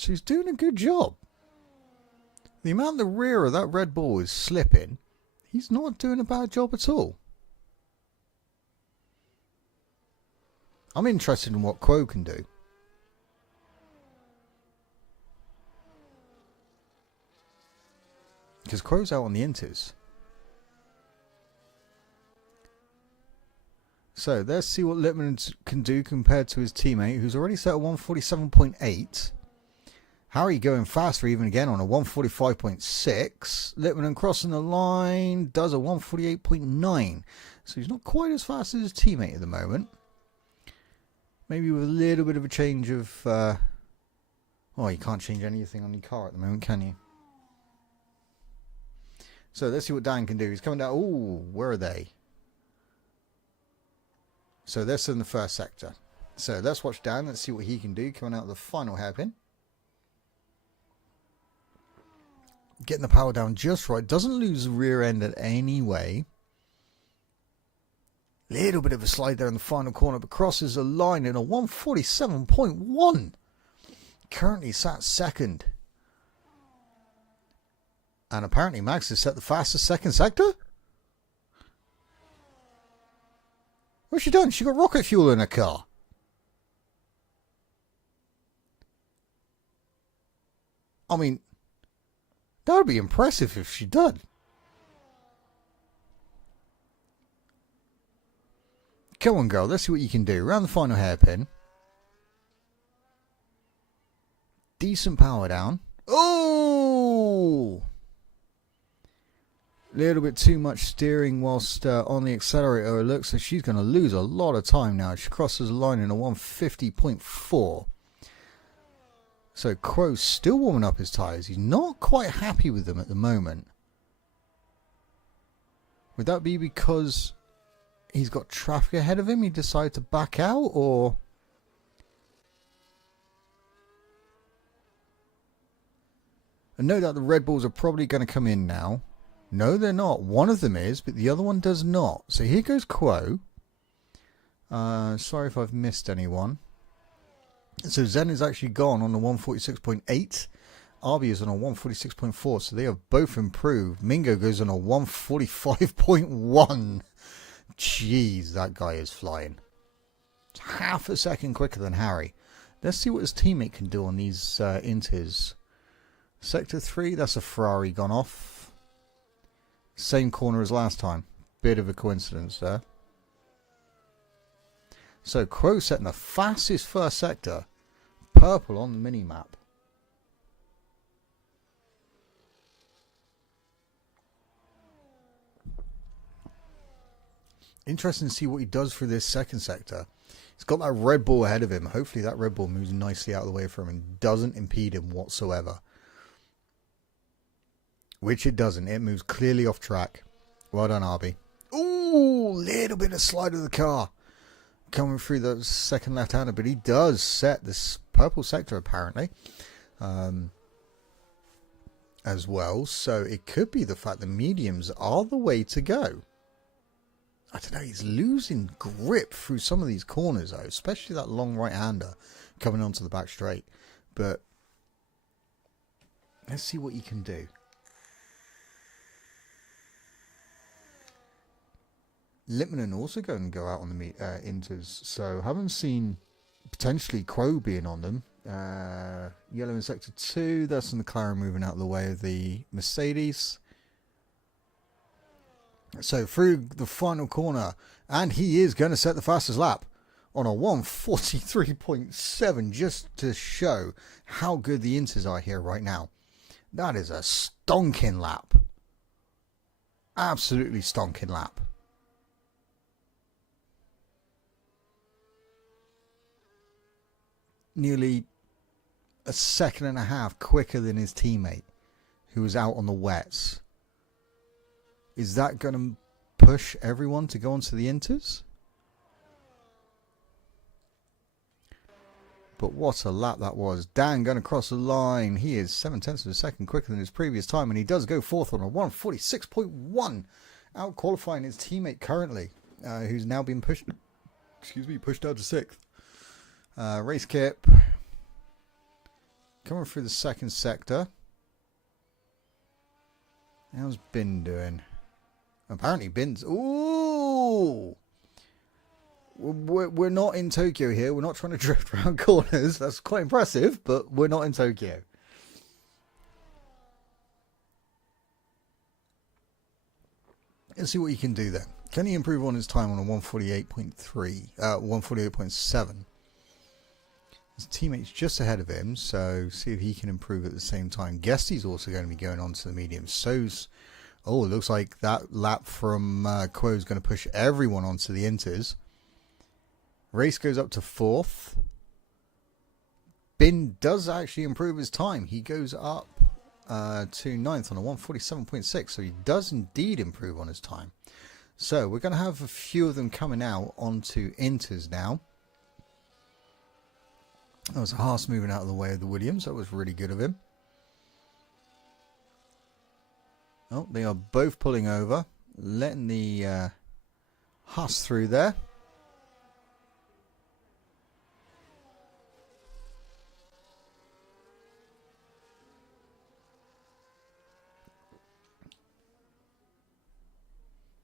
So he's doing a good job. The amount the rear of that Red Bull is slipping, he's not doing a bad job at all. I'm interested in what Quo can do. Because Quo's out on the inters. So let's see what Littmanen can do compared to his teammate, who's already set a 147.8. Harry going faster even again on a 145.6. Littmanen crossing the line does a 148.9. So he's not quite as fast as his teammate at the moment. Maybe with a little bit of a change of... oh, you can't change anything on your car at the moment, can you? So let's see what Dan can do. He's coming down. Ooh, where are they? So they're still in the first sector. So let's watch Dan. Let's see what he can do coming out of the final hairpin. Getting the power down just right. Doesn't lose the rear end in any way. Little bit of a slide there in the final corner, but crosses the line in a 147.1. Currently sat second. And apparently Max has set the fastest second sector. What's she done? She got rocket fuel in her car. I mean, that would be impressive if she did. Come on, girl. Let's see what you can do. Around the final hairpin. Decent power down. Oh! Little bit too much steering whilst on the accelerator. It looks like she's going to lose a lot of time now. She crosses the line in a 150.4. So Quo's still warming up his tyres. He's not quite happy with them at the moment. Would that be because he's got traffic ahead of him. He decided to back out, or... And no doubt the Red Bulls are probably going to come in now. No, they're not. One of them is, but the other one does not. So here goes Quo. Sorry if I've missed anyone. So Zen is actually gone on the 146.8. Arby is on a 146.4, so they have both improved. Mingo goes on a 145.1. Jeez, that guy is flying. It's half a second quicker than Harry. Let's see what his teammate can do on these Inters. Sector 3, that's a Ferrari gone off. Same corner as last time. Bit of a coincidence there. So Crow setting the fastest first sector. Purple on the mini-map. Interesting to see what he does for this second sector. He's got that Red Bull ahead of him. Hopefully that Red Bull moves nicely out of the way for him and doesn't impede him whatsoever. Which it doesn't. It moves clearly off track. Well done, Arby. Ooh, little bit of slide of the car. Coming through the second left-hander, but he does set this purple sector apparently. As well. So it could be the fact that mediums are the way to go. I don't know, he's losing grip through some of these corners though, especially that long right-hander coming onto the back straight. But let's see what he can do. Lipman also going to go out on the Inters, so haven't seen potentially Quo being on them. Yellow in sector 2, that's the McLaren moving out of the way of the Mercedes. So through the final corner, and he is going to set the fastest lap on a 143.7, just to show how good the Inters are here right now. That is a stonking lap. Absolutely stonking lap. Nearly a second and a half quicker than his teammate who was out on the wets. Is that going to push everyone to go onto the Inters? But what a lap that was. Dan going to cross the line. He is 7/10 of a second quicker than his previous time, and he does go fourth on a 146.1, out qualifying his teammate currently, who's now been pushed down to sixth. Race kip coming through the second sector. How's Bin doing? Apparently Bin's... Ooh! We're not in Tokyo here. We're not trying to drift around corners. That's quite impressive, but we're not in Tokyo. Let's see what he can do then. Can he improve on his time on a 148.3? 148.7. His teammate's just ahead of him, so see if he can improve at the same time. Guesty's also going to be going on to the medium. So's... Oh, it looks like that lap from Quo is going to push everyone onto the Inters. Race goes up to fourth. Bin does actually improve his time. He goes up to ninth on a 147.6, so he does indeed improve on his time. So we're going to have a few of them coming out onto Inters now. That was Haas moving out of the way of the Williams. That was really good of him. Oh, they are both pulling over, letting the Haas through there.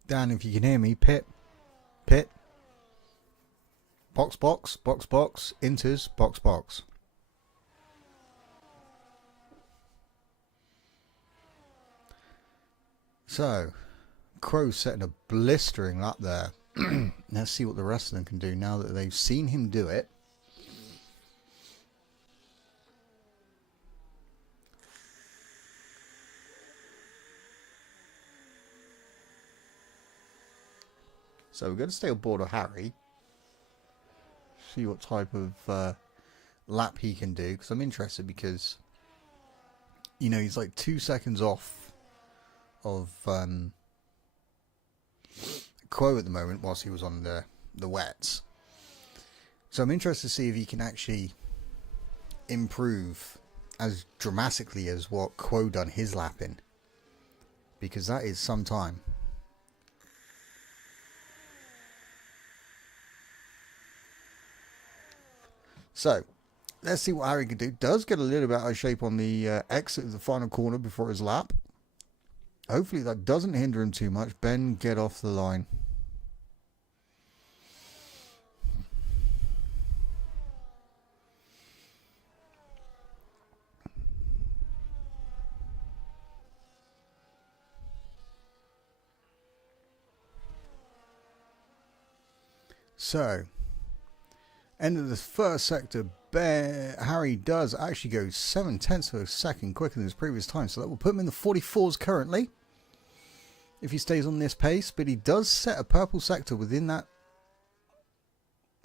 Dan, if you can hear me, pit, box, Inters, box. So, Crow's setting a blistering lap there. Let's see what the rest of them can do now that they've seen him do it. So we're going to stay on board of Harry. See what type of lap he can do. Because I'm interested because, you know, he's like 2 seconds off of Quo at the moment whilst he was on the wets. So I'm interested to see if he can actually improve as dramatically as what Quo done his lap in, because that is some time. So let's see what Harry can do. Does get a little bit out of shape on the exit of the final corner before his lap. Hopefully that doesn't hinder him too much. Ben, get off the line. So, end of the first sector, Harry does actually go 7/10 of a second quicker than his previous time. So that will put him in the 44s currently, if he stays on this pace. But he does set a purple sector within that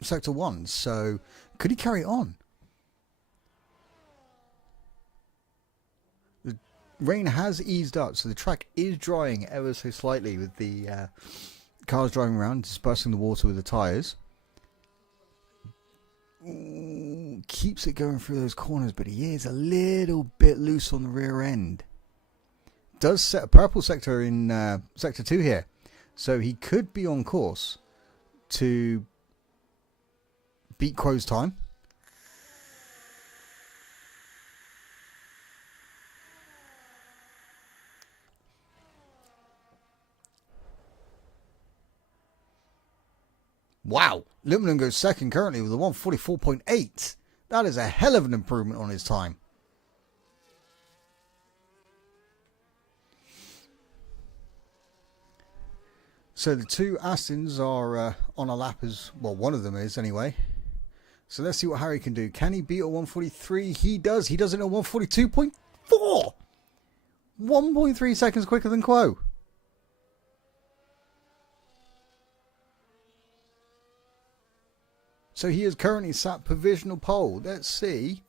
sector 1. So, could he carry on? The rain has eased up, so the track is drying ever so slightly with the cars driving around, dispersing the water with the tyres. Keeps it going through those corners, but he is a little bit loose on the rear end. Does set a purple sector in sector 2 here, so he could be on course to beat Quo's time. Wow, Littman goes second currently with a 1:44.8. That is a hell of an improvement on his time. So the two Astons are on a lap as well. One of them is anyway. So let's see what Harry can do. Can he beat a 1:43? He does. He does it in a 1:42.4. 1.3 seconds quicker than Quo. So he is currently sat provisional pole. Let's see.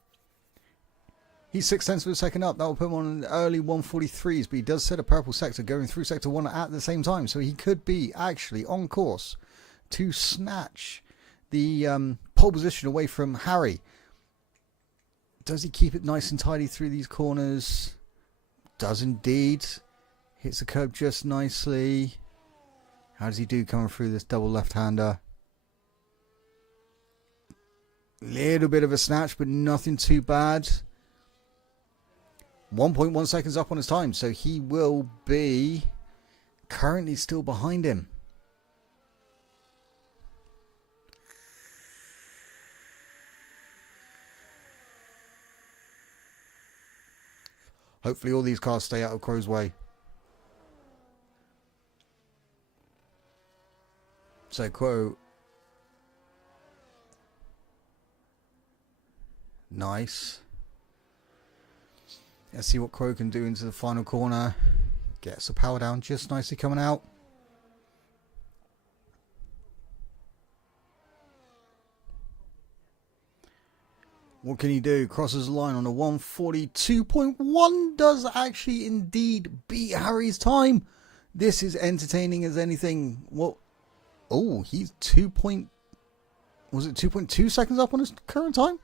He's 0.6 of a second up. That will put him on an early 1:43s, but he does set a purple sector going through sector 1 at the same time. So he could be actually on course to snatch the pole position away from Harry. Does he keep it nice and tidy through these corners? Does indeed. Hits the curb just nicely. How does he do coming through this double left-hander? Little bit of a snatch, but nothing too bad. 1.1 seconds up on his time, so he will be currently still behind him. Hopefully all these cars stay out of Quo's way. So Quo, nice. Let's see what Quo can do into the final corner. Gets the power down just nicely coming out. What can he do? Crosses the line on a 1:42.1. Does actually indeed beat Harry's time. This is entertaining as anything. What? Oh, he's 2.2 seconds up on his current time?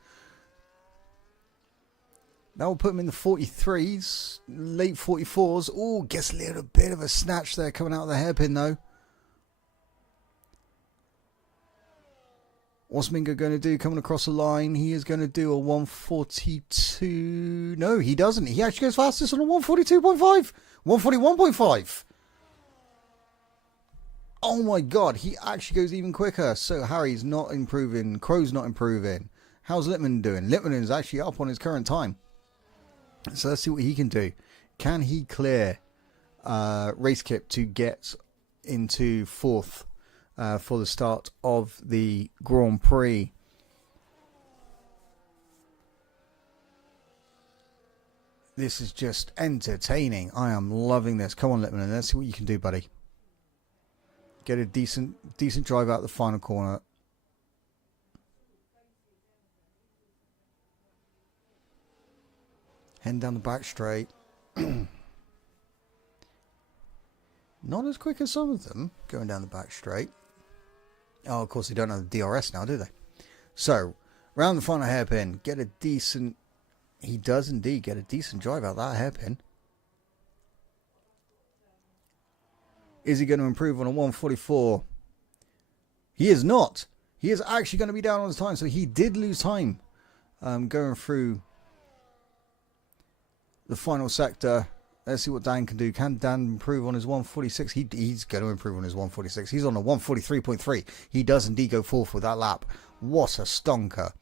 That will put him in the 43s, late 44s. Oh, gets a little bit of a snatch there coming out of the hairpin though. What's Mingo going to do coming across the line? He is going to do a 1:42. No, he doesn't. He actually goes fastest on a 1:42.5. 1:41.5. Oh my god, he actually goes even quicker. So Harry's not improving. Quo's not improving. How's Littman doing? Littman is actually up on his current time. So let's see what he can do. Can he clear Race Kip to get into fourth for the start of the Grand Prix? This is just entertaining. I am loving this. Come on, Littman, let's see what you can do, buddy. Get a decent drive out the final corner. Heading down the back straight. Not as quick as some of them going down the back straight. Oh, of course, they don't have the DRS now, do they? So, round the final hairpin, get a decent... He does indeed get a decent drive out that hairpin. Is he going to improve on a 144? He is not. He is actually going to be down on his time. So he did lose time going through the final sector. Let's see what Dan can do. Can Dan improve on his 146? He's going to improve on his 146. He's on a 143.3. He does indeed go fourth with that lap. What a stonker.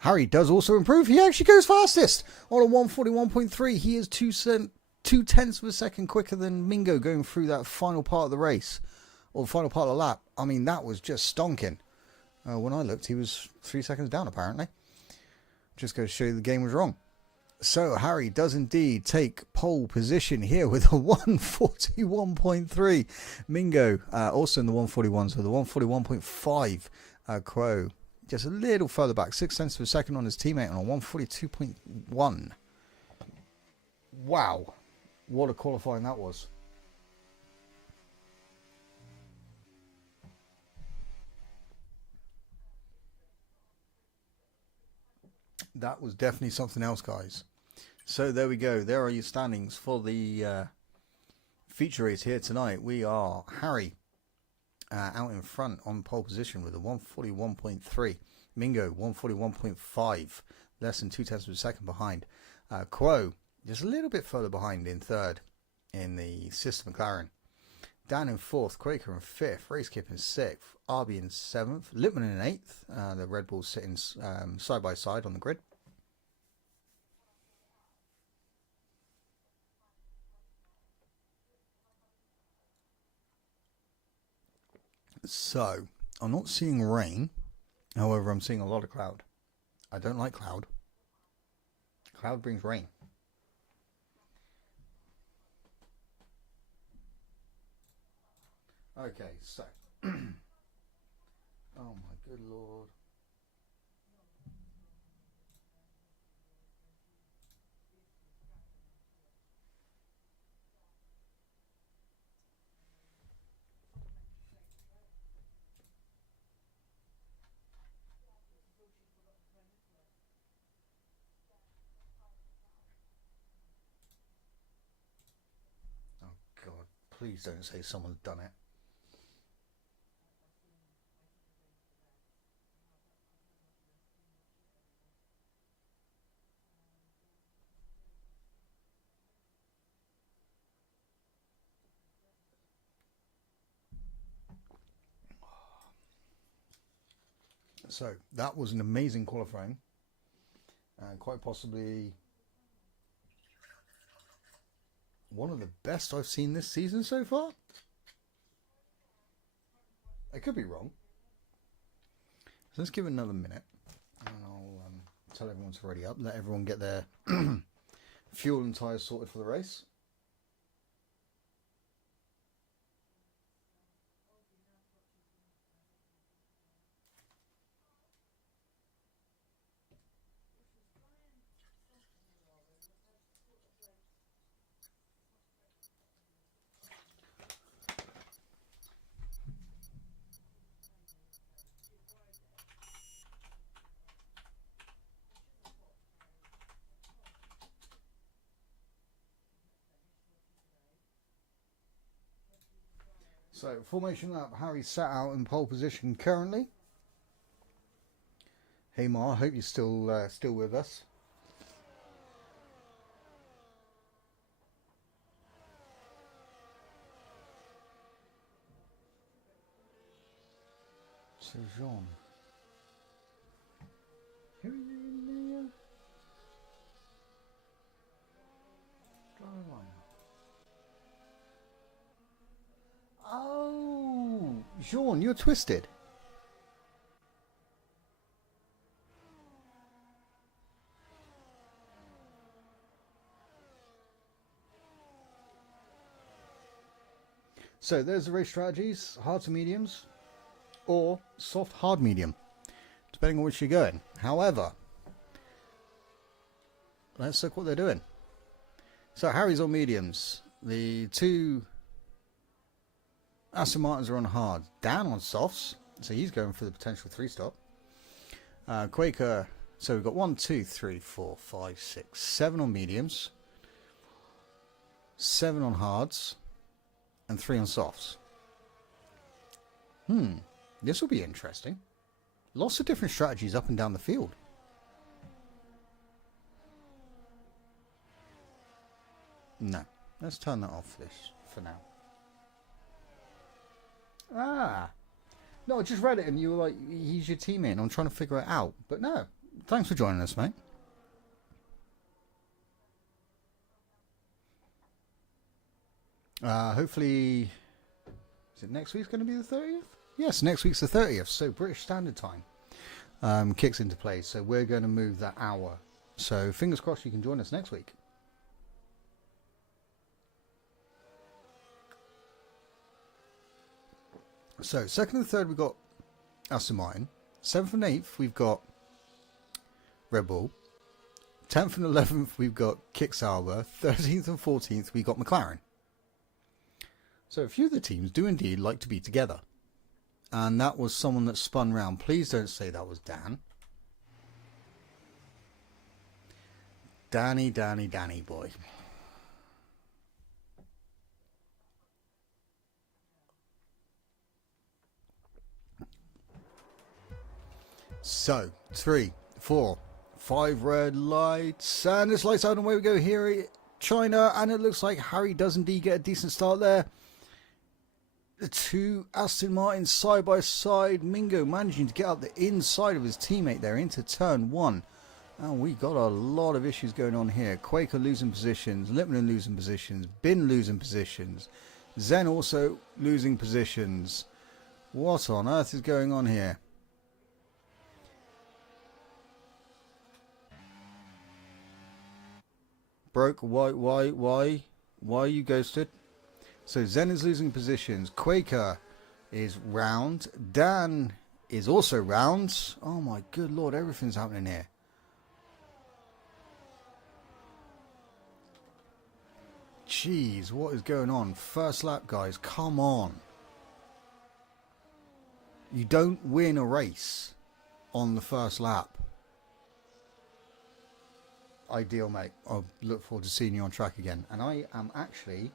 Harry does also improve. He actually goes fastest on a 141.3. He is 2/10 of a second quicker than Mingo going through that final part of the race, or the final part of the lap. I mean, that was just stonking. When I looked, he was 3 seconds down, apparently. Just goes to show you the game was wrong. So, Harry does indeed take pole position here with a 141.3. Mingo, also in the 141s with a 141.5. Crow, just a little further back, 0.6 of a second on his teammate on a 142.1. Wow. What a qualifying that was. That was definitely something else, guys. So there we go. There are your standings for the feature race here tonight. We are Harry out in front on pole position with a 141.3. Mingo 141.5. Less than 0.2 of a second behind. Quo just a little bit further behind in third in the Sister McLaren. Dan in fourth, Quaker in fifth, Racekip in sixth, RB in seventh, Lippmann in eighth. The Red Bulls sitting side by side on the grid. So, I'm not seeing rain. However, I'm seeing a lot of cloud. I don't like cloud. Cloud brings rain. Okay, so. Oh my good lord. Oh God, please don't say someone's done it. So that was an amazing qualifying, and quite possibly one of the best I've seen this season so far. I could be wrong. So let's give it another minute, and I'll tell everyone to ready up. Let everyone get their fuel and tyres sorted for the race. So, formation up. Harry sat out in pole position currently. Hey Ma, hope you're still with us. So Jean, who are you in the driving line? Oh, Jean, you're twisted. So there's the race strategies: hard to mediums, or soft hard medium, depending on which you're going. However, let's look what they're doing. So Harry's on mediums. The two Aston Martins are on hard. Dan on softs, so he's going for the potential 3-stop. Quaker, so we've got 1, 2, 3, 4, 5, 6, 7 on mediums, 7 on hards, and 3 on softs. This will be interesting. Lots of different strategies up and down the field. No, let's turn that off for now. No, I just read it and you were like, he's your teammate and I'm trying to figure it out. But no, thanks for joining us, mate. Hopefully, is it next week's going to be the 30th? Yes, next week's the 30th, so British Standard Time kicks into play. So we're going to move that hour. So fingers crossed you can join us next week. So, 2nd and 3rd, we've got Aston Martin. 7th and 8th, we've got Red Bull. 10th and 11th, we've got Kick Sauber. 13th and 14th, we've got McLaren. So, a few of the teams do indeed like to be together. And that was someone that spun round. Please don't say that was Dan. Danny boy. So, 3, 4, 5 red lights, and this lights out, and away we go here, China, and it looks like Harry does indeed get a decent start there. The two Aston Martins side by side, Mingo managing to get up the inside of his teammate there into turn 1. And we got a lot of issues going on here. Quaker losing positions, Lipman losing positions, Bin losing positions, Zen also losing positions. What on earth is going on here? Broke, why are you ghosted? So Zen is losing positions. Quaker is round. Dan is also round. Oh my good lord, everything's happening here. Jeez, what is going on? First lap, guys, come on. You don't win a race on the first lap. Ideal, mate. I look forward to seeing you on track again. And I am actually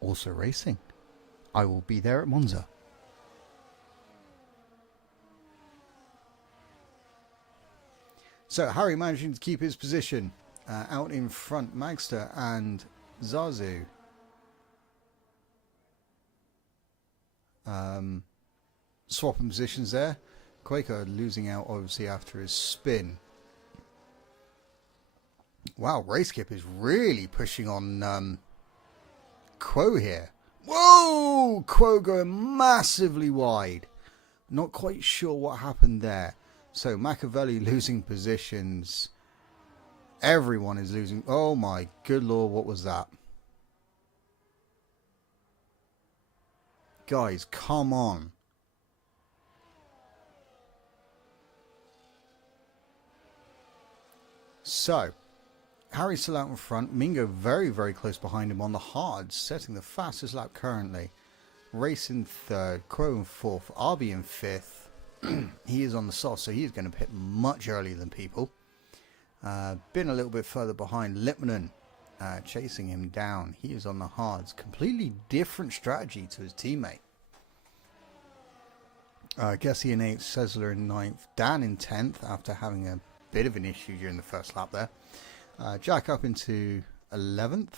also racing. I will be there at Monza. So Harry managing to keep his position out in front. Magster and Zazu. Swapping positions there. Quaker losing out obviously after his spin. Wow, Racekip is really pushing on Quo here. Whoa! Quo going massively wide. Not quite sure what happened there. So Machiavelli losing positions. Everyone is losing. Oh my good lord, what was that? Guys, come on. So, Harry's still out in front. Mingo very, very close behind him on the hards, setting the fastest lap currently. Race in 3rd, Quo in 4th, RB in 5th. He is on the soft, so he's going to pit much earlier than people. Been a little bit further behind. Lipman chasing him down. He is on the hards. Completely different strategy to his teammate. Gessie in 8th, Sessler in 9th, Dan in 10th after having a bit of an issue during the first lap there. Jack up into 11th.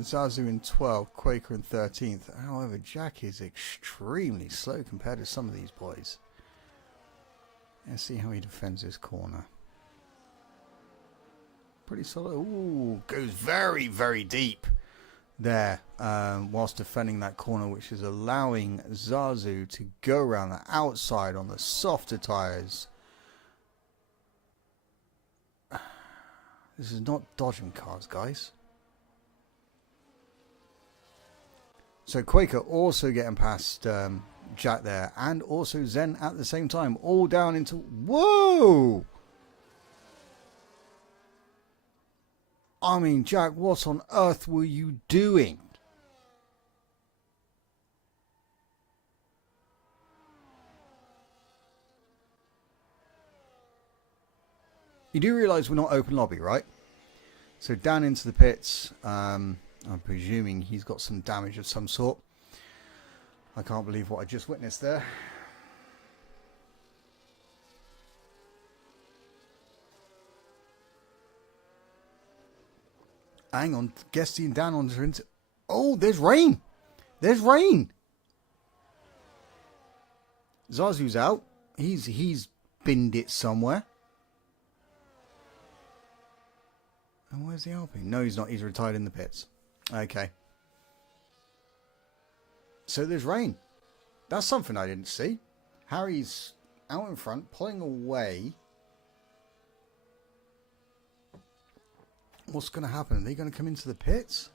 Zazu in 12th, Quaker in 13th. However, Jack is extremely slow compared to some of these boys. Let's see how he defends this corner. Pretty solid. Ooh, goes very, very deep there whilst defending that corner, which is allowing Zazu to go around the outside on the softer tyres. This is not dodging cars, guys. So Quaker also getting past Jack there, and also Zen at the same time, all down into... Whoa! I mean, Jack, what on earth were you doing? You do realise we're not open lobby, right? So down into the pits. I'm presuming he's got some damage of some sort. I can't believe what I just witnessed there. Hang on, Guesty down on the... Oh, there's rain! There's rain! Zazu's out. He's binned it somewhere. And where's the Alpine? No, he's not. He's retired in the pits. Okay. So there's rain. That's something I didn't see. Harry's out in front, pulling away. What's going to happen? Are they going to come into the pits?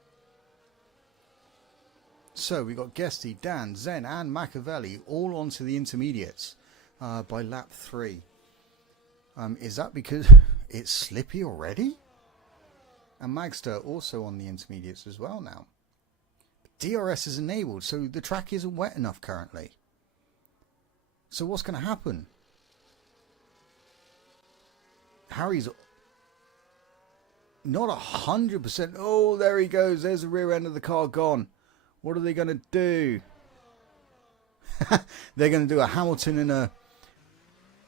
So we got Guesty, Dan, Zen and Machiavelli all onto the intermediates by lap 3. Is that because it's slippy already? And Magster also on the intermediates as well now. DRS is enabled, so the track isn't wet enough currently. So what's going to happen? Harry's not 100%. Oh, there he goes. There's the rear end of the car gone. What are they going to do? They're going to do a Hamilton and a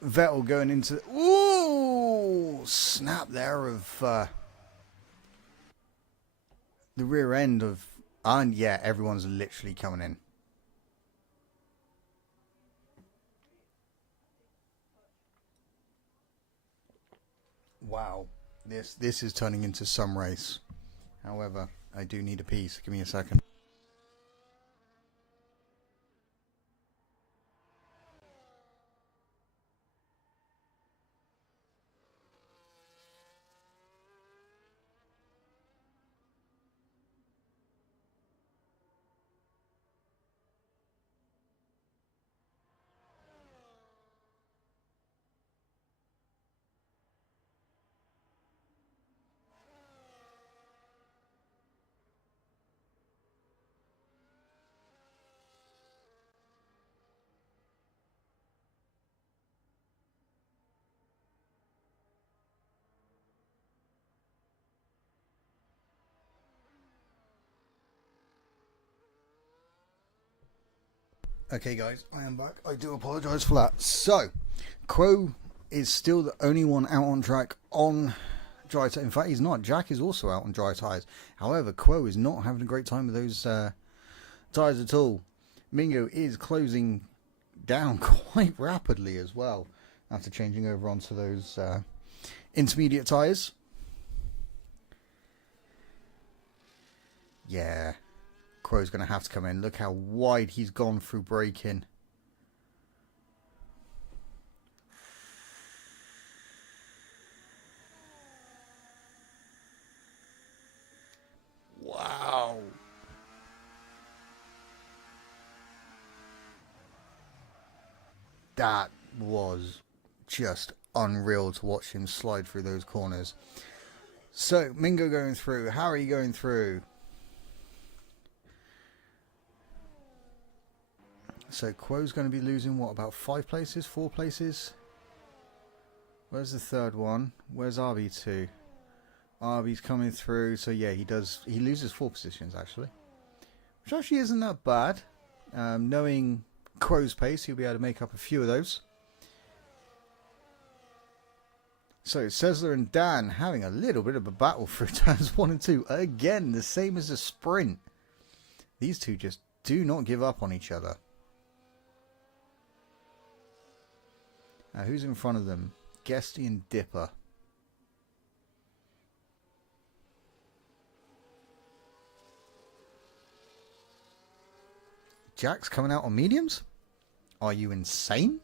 Vettel going into... Ooh! Snap there of the rear end of... And yeah, everyone's literally coming in. Wow. This is turning into some race. However, I do need a piece. Give me a second. Okay guys, I am back. I do apologise for that. So, Quo is still the only one out on track on dry tyres. In fact, he's not. Jack is also out on dry tyres. However, Quo is not having a great time with those tyres at all. Mingo is closing down quite rapidly as well after changing over onto those intermediate tyres. Yeah. Quo's going to have to come in. Look how wide he's gone through braking. Wow. That was just unreal to watch him slide through those corners. So, Mingo going through. Harry going through. So Quo's going to be losing, what, about 5 places? 4 places? Where's the third one? Where's RB2? RB's coming through. So yeah, he loses 4 positions actually. Which actually isn't that bad. Knowing Quo's pace, he'll be able to make up a few of those. So Sessler and Dan having a little bit of a battle through turns 1 and 2. Again, the same as a sprint. These two just do not give up on each other. Who's in front of them? Guesty and Dipper. Jack's coming out on mediums? Are you insane?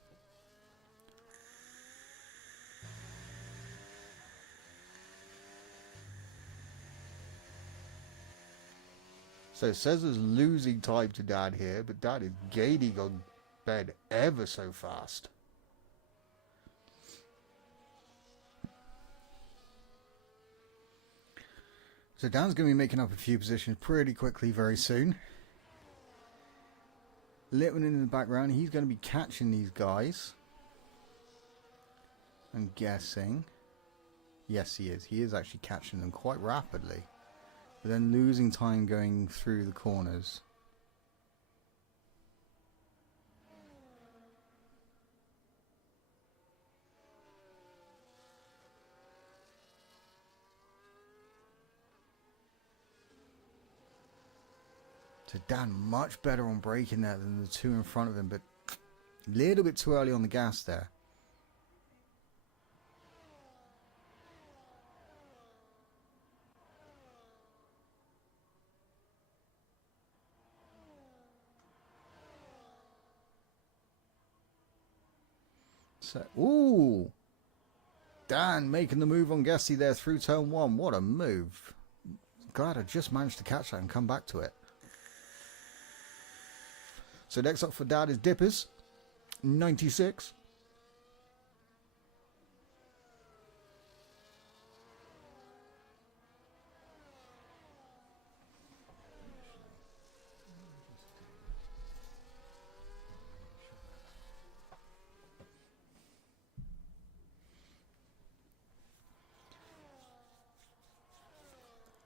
So Cesar's losing time to Dad here, but Dad is gaining on Ben ever so fast. So Dan's going to be making up a few positions pretty quickly very soon. Litman in the background, he's going to be catching these guys. I'm guessing. Yes, he is. He is actually catching them quite rapidly. But then losing time going through the corners. So Dan much better on braking there than the two in front of him, but a little bit too early on the gas there. So, ooh, Dan making the move on Gasly there through turn one. What a move. Glad I just managed to catch that and come back to it. So next up for Dad is Dippers, 96.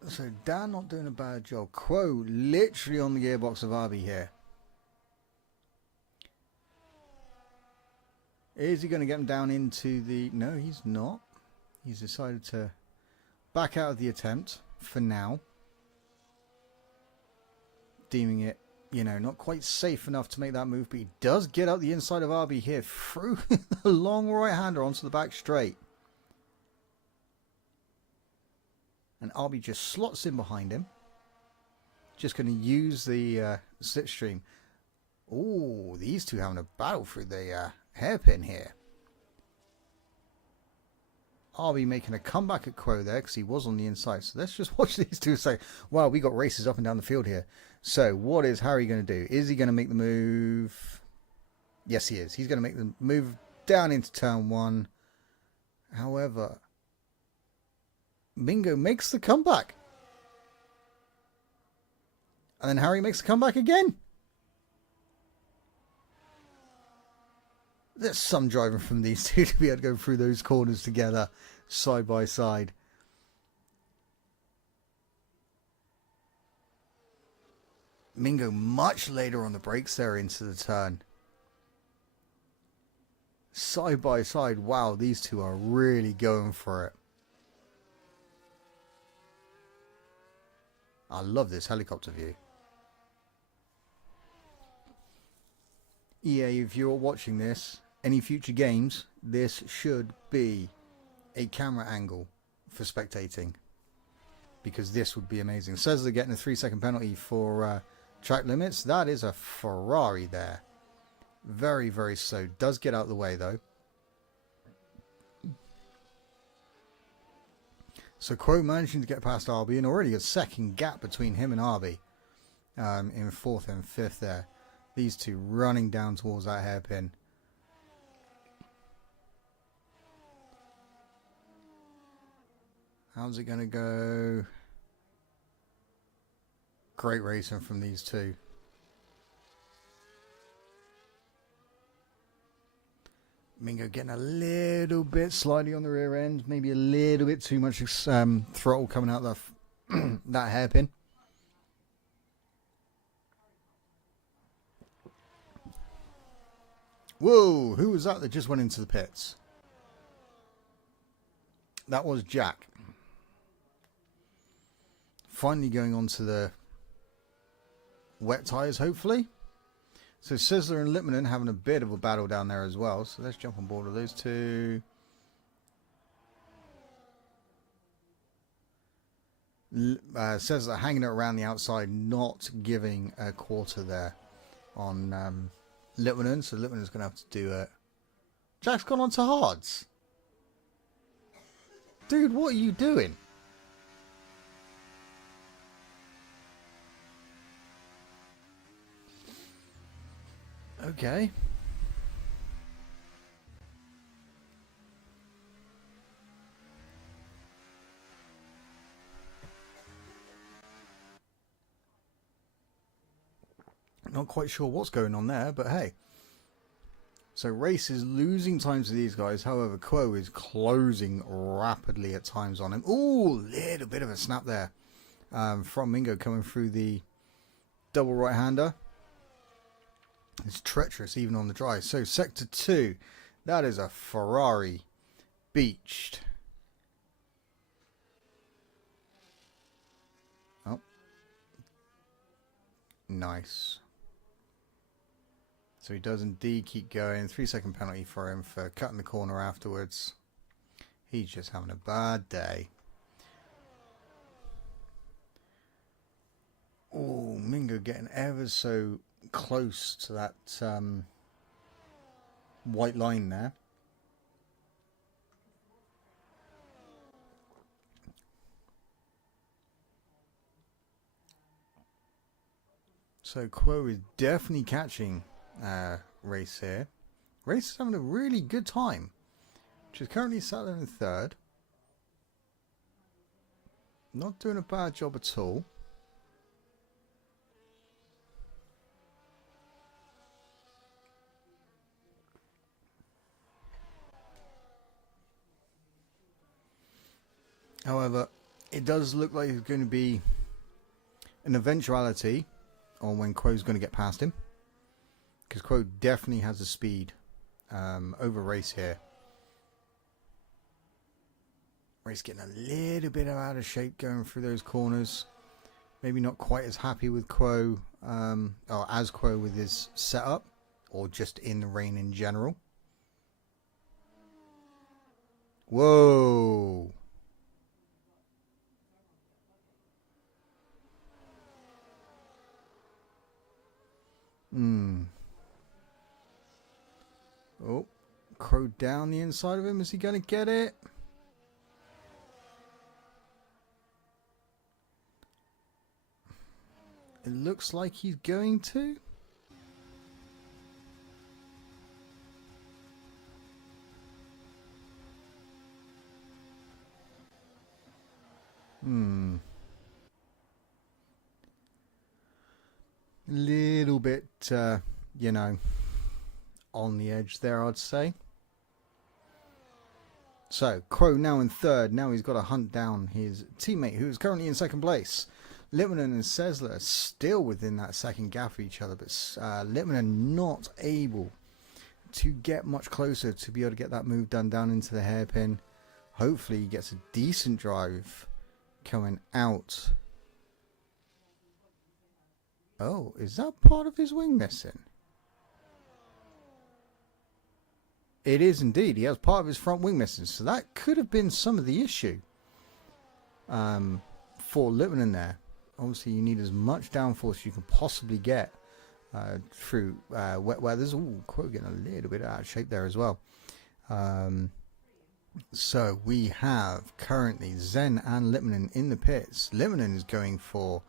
So Dan not doing a bad job. Quo literally on the gearbox of Arby here. Is he going to get him down into the... No, he's not. He's decided to back out of the attempt for now. Deeming it, you know, not quite safe enough to make that move. But he does get out the inside of Arby here through the long right-hander onto the back straight. And Arby just slots in behind him. Just going to use the slipstream. Oh, these two having a battle through the hairpin here. Arby making a comeback at Quo there because he was on the inside. So let's just watch these two say, wow, we got races up and down the field here. So what is Harry going to do? Is he going to make the move? Yes, he is. He's going to make the move down into turn one. However, Mingo makes the comeback. And then Harry makes the comeback again. There's some driving from these two to be able to go through those corners together, side by side. Mingo much later on the brakes there into the turn. Side by side, wow, these two are really going for it. I love this helicopter view. EA, if you're watching this, any future games, this should be a camera angle for spectating. Because this would be amazing. It says they're getting a 3-second penalty for track limits. That is a Ferrari there. Very, very slow. Does get out of the way though. So Quo managing to get past Arby, and already a second gap between him and Arby in 4th and 5th there. These two running down towards that hairpin. How's it going to go? Great racing from these two. Mingo getting a little bit slightly on the rear end. Maybe a little bit too much throttle coming out of that hairpin. Whoa, who was that just went into the pits? That was Jack. Finally going on to the wet tyres, hopefully. So Sizzler and Lippmann having a bit of a battle down there as well. So let's jump on board with those two. Sizzler hanging it around the outside, not giving a quarter there on Lippmann. So Lippmann's going to have to do it. Jack's gone on to hards. Dude, what are you doing? Okay. Not quite sure what's going on there, but hey. So Race is losing time to these guys. However, Quo is closing rapidly at times on him. Ooh, little bit of a snap there from Mingo coming through the double right-hander. It's treacherous even on the dry. So Sector 2, that is a Ferrari beached. Oh. Nice. So he does indeed keep going. 3-second penalty for him for cutting the corner afterwards. He's just having a bad day. Oh, Mingo getting ever so close to that white line there. So Quo is definitely catching Race here. Race is having a really good time, which is currently sat there in third. Not doing a bad job at all. However, it does look like it's going to be an eventuality on when Quo's going to get past him. Because Quo definitely has the speed over Race here. Race getting a little bit out of shape going through those corners. Maybe not quite as happy with Quo, or as Quo with his setup, or just in the rain in general. Whoa! Oh, Quo down the inside of him. Is he going to get it? It looks like he's going to. Little bit, you know, on the edge there, I'd say. So, Quo now in third. Now he's got to hunt down his teammate, who is currently in second place. Littmanen and Sessler are still within that second gap of each other, but Littmanen not able to get much closer to be able to get that move done down into the hairpin. Hopefully he gets a decent drive coming out. Oh, is that part of his wing missing? It is indeed. He has part of his front wing missing, so that could have been some of the issue for Littmanen there. Obviously, you need as much downforce you can possibly get through wet weathers. Ooh, Quo getting a little bit out of shape there as well. So we have currently Zen and Littmanen in the pits. Littmanen is going for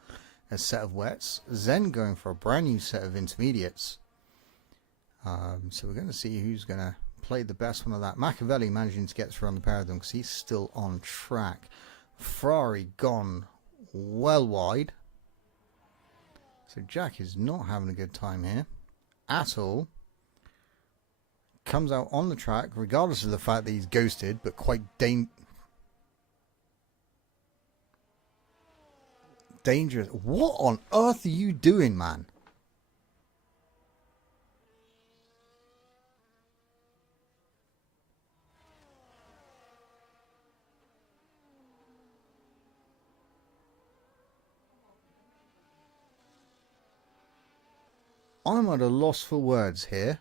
a set of wets. Zen going for a brand new set of intermediates. So we're going to see who's going to play the best one of that. Machiavelli managing to get through on the pair of them because he's still on track. Ferrari gone well wide. So Jack is not having a good time here at all. Comes out on the track regardless of the fact that he's ghosted, but quite dangerous. What on earth are you doing, man? I'm at a loss for words here.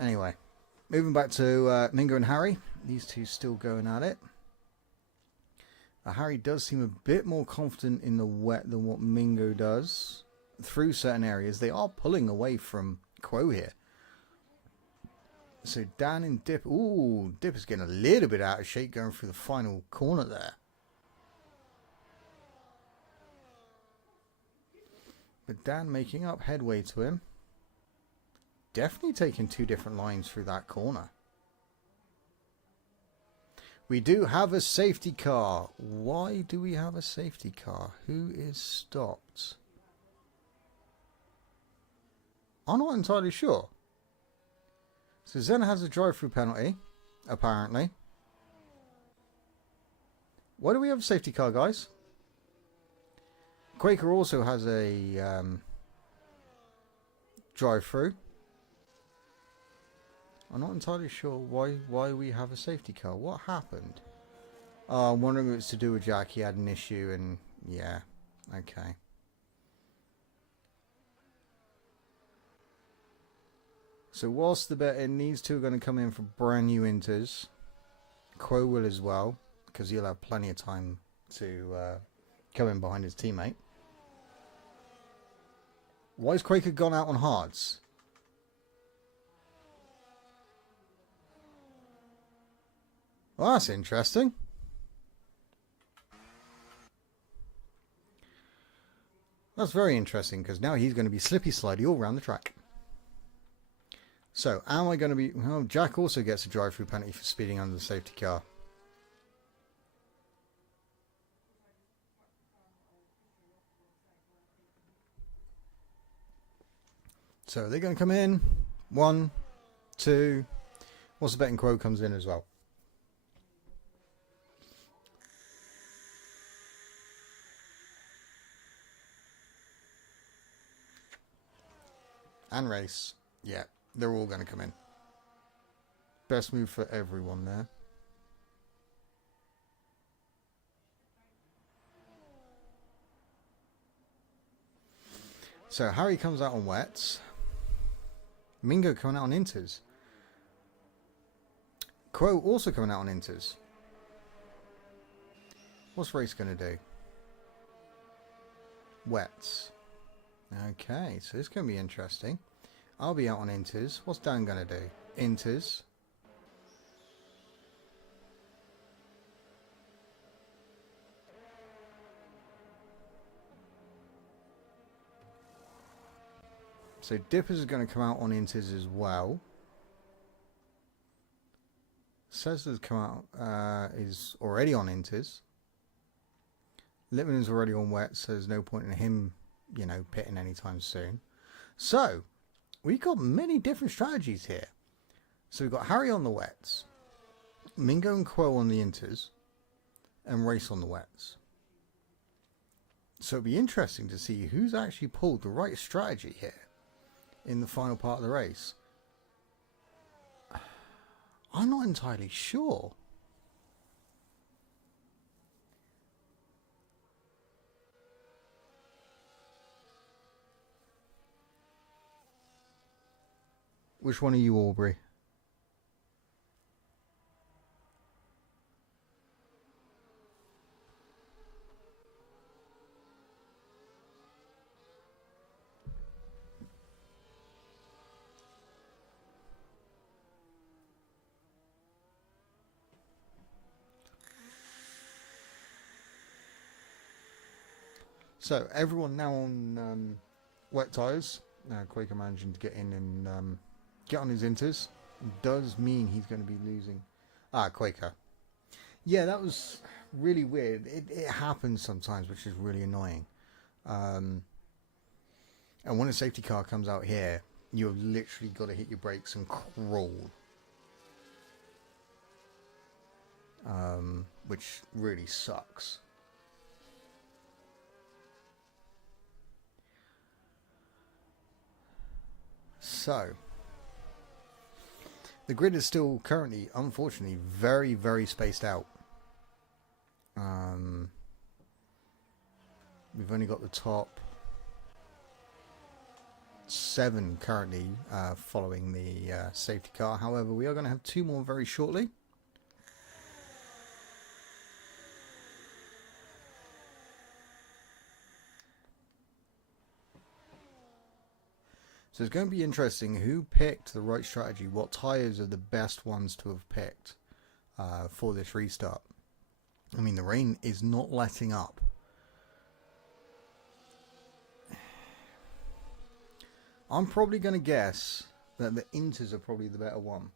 Anyway, moving back to Mingo and Harry. These two still going at it. Harry does seem a bit more confident in the wet than what Mingo does. Through certain areas, they are pulling away from Quo here. So Dan and Dip. Ooh, Dip is getting a little bit out of shape going through the final corner there. But Dan making up headway to him. Definitely taking two different lines through that corner. We do have a safety car. Why do we have a safety car? Who is stopped? I'm not entirely sure. So Zen has a drive-through penalty, apparently. Why do we have a safety car, guys? Quaker also has a drive-through. I'm not entirely sure why we have a safety car. What happened? Oh, I'm wondering if it's to do with Jack. He had an issue and... yeah. Okay. So whilst the bet in, these two are going to come in for brand new inters. Quo will as well, because he'll have plenty of time to come in behind his teammate. Why has Quaker gone out on hards? Well, that's interesting. That's very interesting, because now he's going to be slippy slidey all around the track. So, am I going to be... oh, Jack also gets a drive-through penalty for speeding under the safety car. So, they're going to come in. 1, 2... what's the betting quote comes in as well. And race. Yeah. They're all going to come in. Best move for everyone there. So Harry comes out on wets. Mingo coming out on inters. Quo also coming out on inters. What's race going to do? Wets. Okay, so this is going to be interesting. I'll be out on inters. What's Dan going to do? Inters. So Dippers is going to come out on inters as well. Cesar's come out, is already on inters. Lippman is already on wet, so there's no point in him, you know, pitting anytime soon. So, we've got many different strategies here. So we've got Harry on the wets, Mingo and Quo on the inters, and Race on the wets. So it'll be interesting to see who's actually pulled the right strategy here in the final part of the race. I'm not entirely sure. Which one are you, Aubrey? So everyone now on wet tyres. Quaker managing to get in and get on his inters. Does mean he's going to be losing. Quaker. Yeah, that was really weird. It happens sometimes, which is really annoying. And when a safety car comes out here, you've literally got to hit your brakes and crawl. Which really sucks. So, the grid is still currently, unfortunately, very, very spaced out. We've only got the top 7 currently following the safety car. However, we are going to have 2 more very shortly. So it's going to be interesting who picked the right strategy, what tyres are the best ones to have picked for this restart. I mean, the rain is not letting up. I'm probably going to guess that the inters are probably the better one.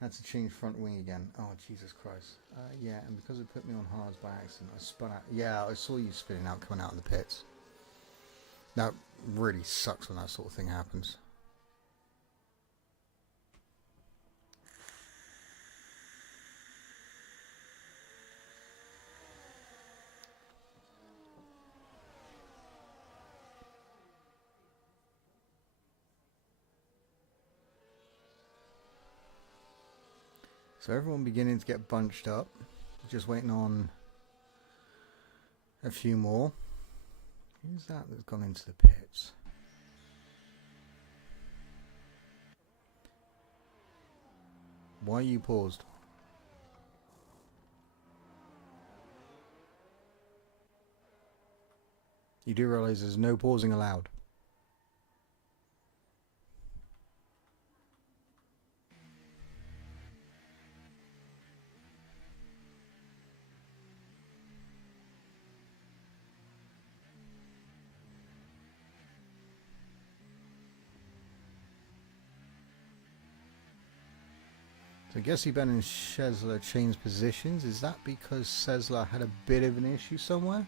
Had to change front wing again. Oh, Jesus Christ. Yeah, and because it put me on hards by accident, I spun out. Yeah, I saw you spinning out coming out of the pits. That really sucks when that sort of thing happens. So everyone beginning to get bunched up. Just waiting on a few more. Who's that that's gone into the pits? Why are you paused? You do realise there's no pausing allowed. So Gessie, Ben and Szesler changed positions. Is that because Szesler had a bit of an issue somewhere?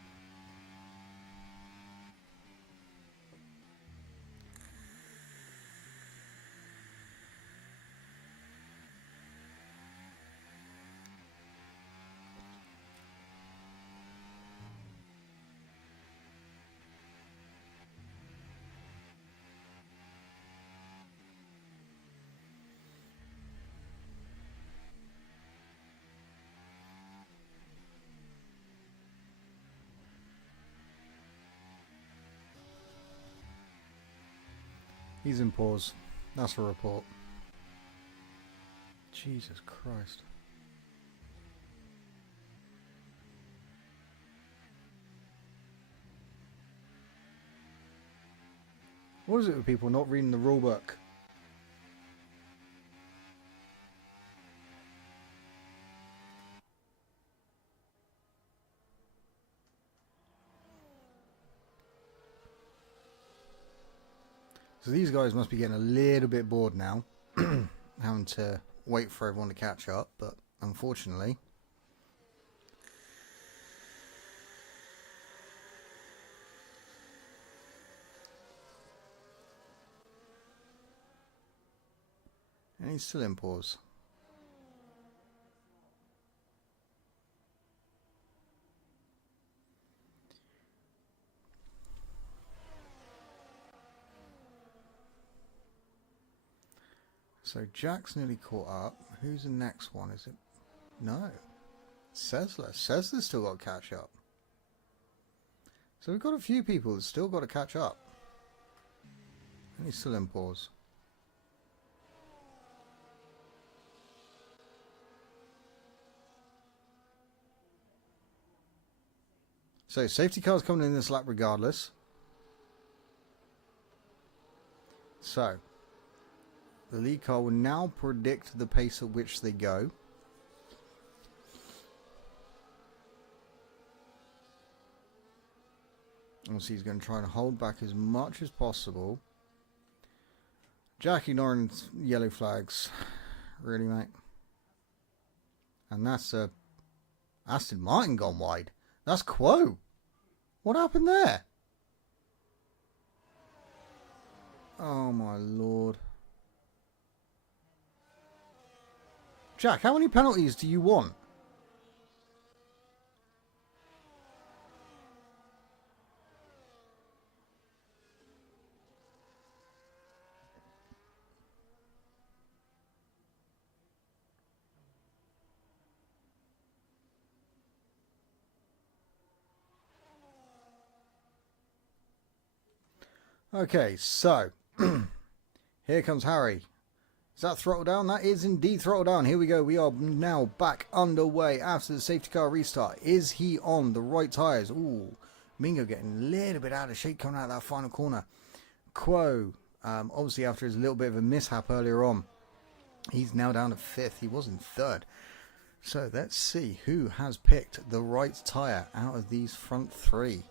He's in pause. That's a report. Jesus Christ. What is it with people not reading the rule book? So these guys must be getting a little bit bored now, having to wait for everyone to catch up, but unfortunately... And he's still in pause. So Jack's nearly caught up. Who's the next one? Is it? No. Szesler. Szesler's still got to catch up. So we've got a few people that still got to catch up. And he's still in pause. So safety cars coming in this lap regardless. So the lead car will now predict the pace at which they go. Obviously he's going to try and hold back as much as possible. Jack ignoring yellow flags. Really, mate? And that's Aston Martin gone wide. That's Quo. What happened there? Oh my lord. Jack, how many penalties do you want? Okay, so here comes Harry. Is that throttle down? That is indeed throttle down. Here we go. We are now back underway after the safety car restart. Is he on the right tyres? Ooh, Mingo getting a little bit out of shape coming out of that final corner. Quo, obviously after his little bit of a mishap earlier on, he's now down to 5th. He was in 3rd. So let's see who has picked the right tyre out of these front 3.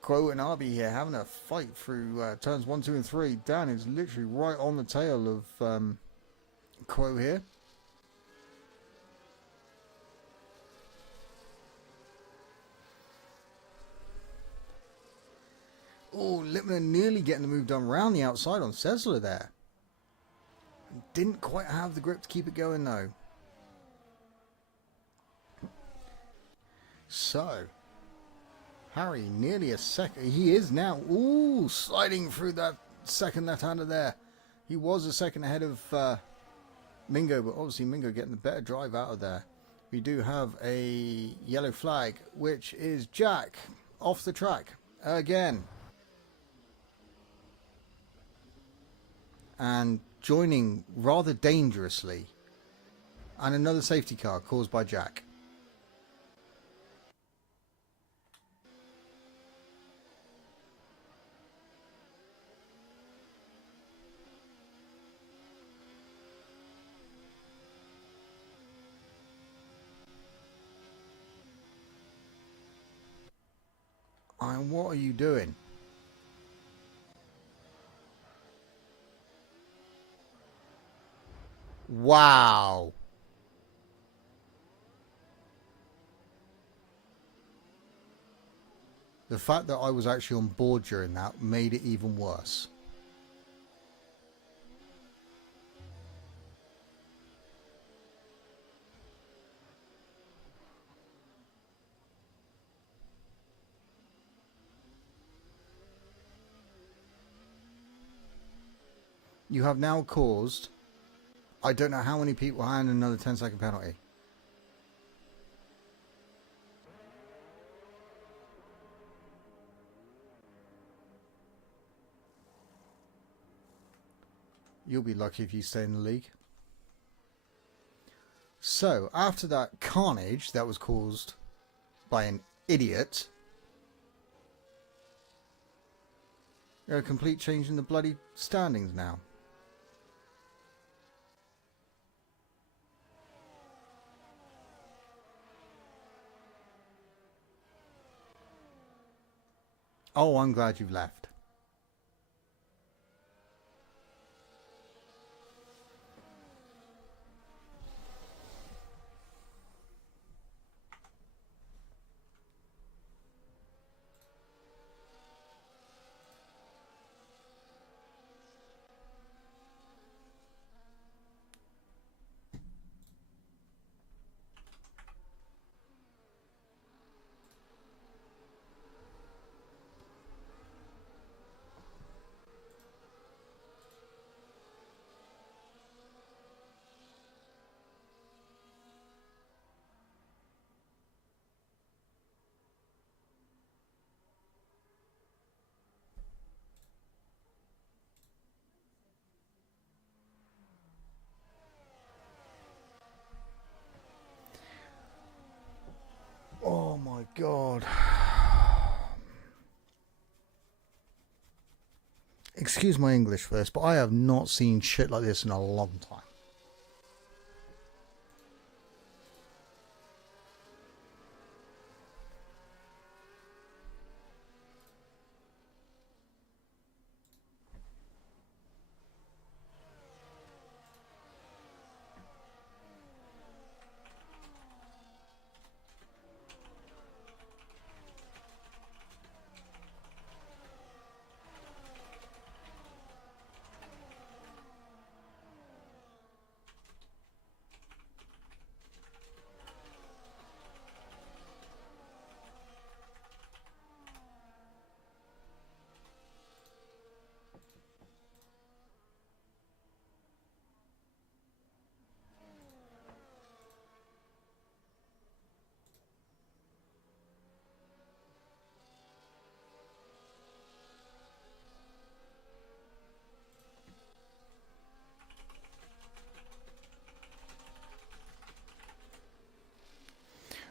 Quo and Arby here having a fight through turns 1, 2 and 3. Dan is literally right on the tail of Quo here. Oh, Lippmann nearly getting the move done round the outside on Szesler there. Didn't quite have the grip to keep it going though. So Harry, nearly a second. He is now. Ooh, sliding through that second left-hander there. He was a second ahead of Mingo, but obviously Mingo getting the better drive out of there. We do have a yellow flag, which is Jack off the track again. And joining rather dangerously. And another safety car caused by Jack. And what are you doing? Wow. The fact that I was actually on board during that made it even worse. You have now caused, I don't know how many people, and another 10-second penalty. You'll be lucky if you stay in the league. So, after that carnage that was caused by an idiot, there are a complete change in the bloody standings now. Oh, I'm glad you've left. Oh my god. Excuse my English for this, but I have not seen shit like this in a long time.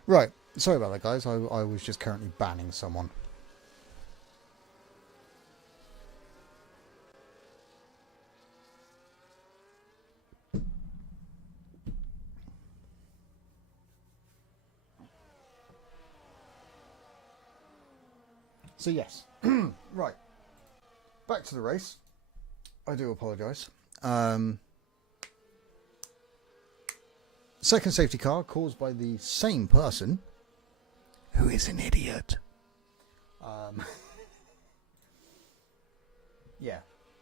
Right, sorry about that, guys. I was just currently banning someone. So yes, right. Back to the race. I do apologise. Second safety car caused by the same person, who is an idiot. Yeah,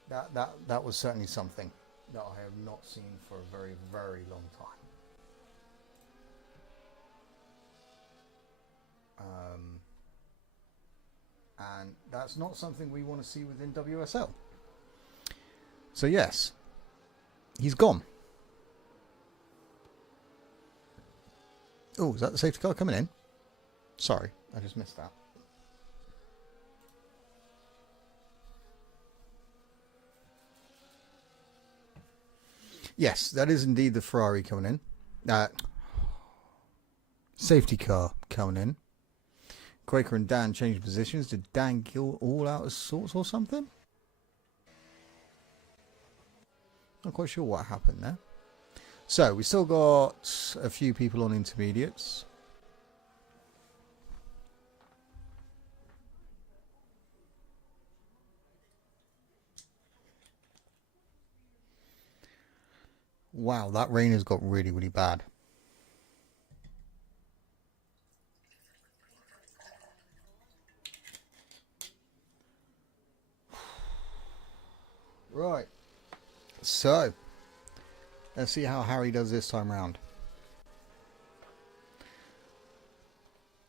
that was certainly something that I have not seen for a very, very long time. And that's not something we want to see within WSL. So yes, he's gone. Oh, is that the safety car coming in? Sorry, I just missed that. Yes, that is indeed the Ferrari coming in. Safety car coming in. Quaker and Dan changed positions. Did Dan get all out of sorts or something? Not quite sure what happened there. So, we still got a few people on intermediates. Wow, that rain has got really, really bad. Right. So, let's see how Harry does this time round.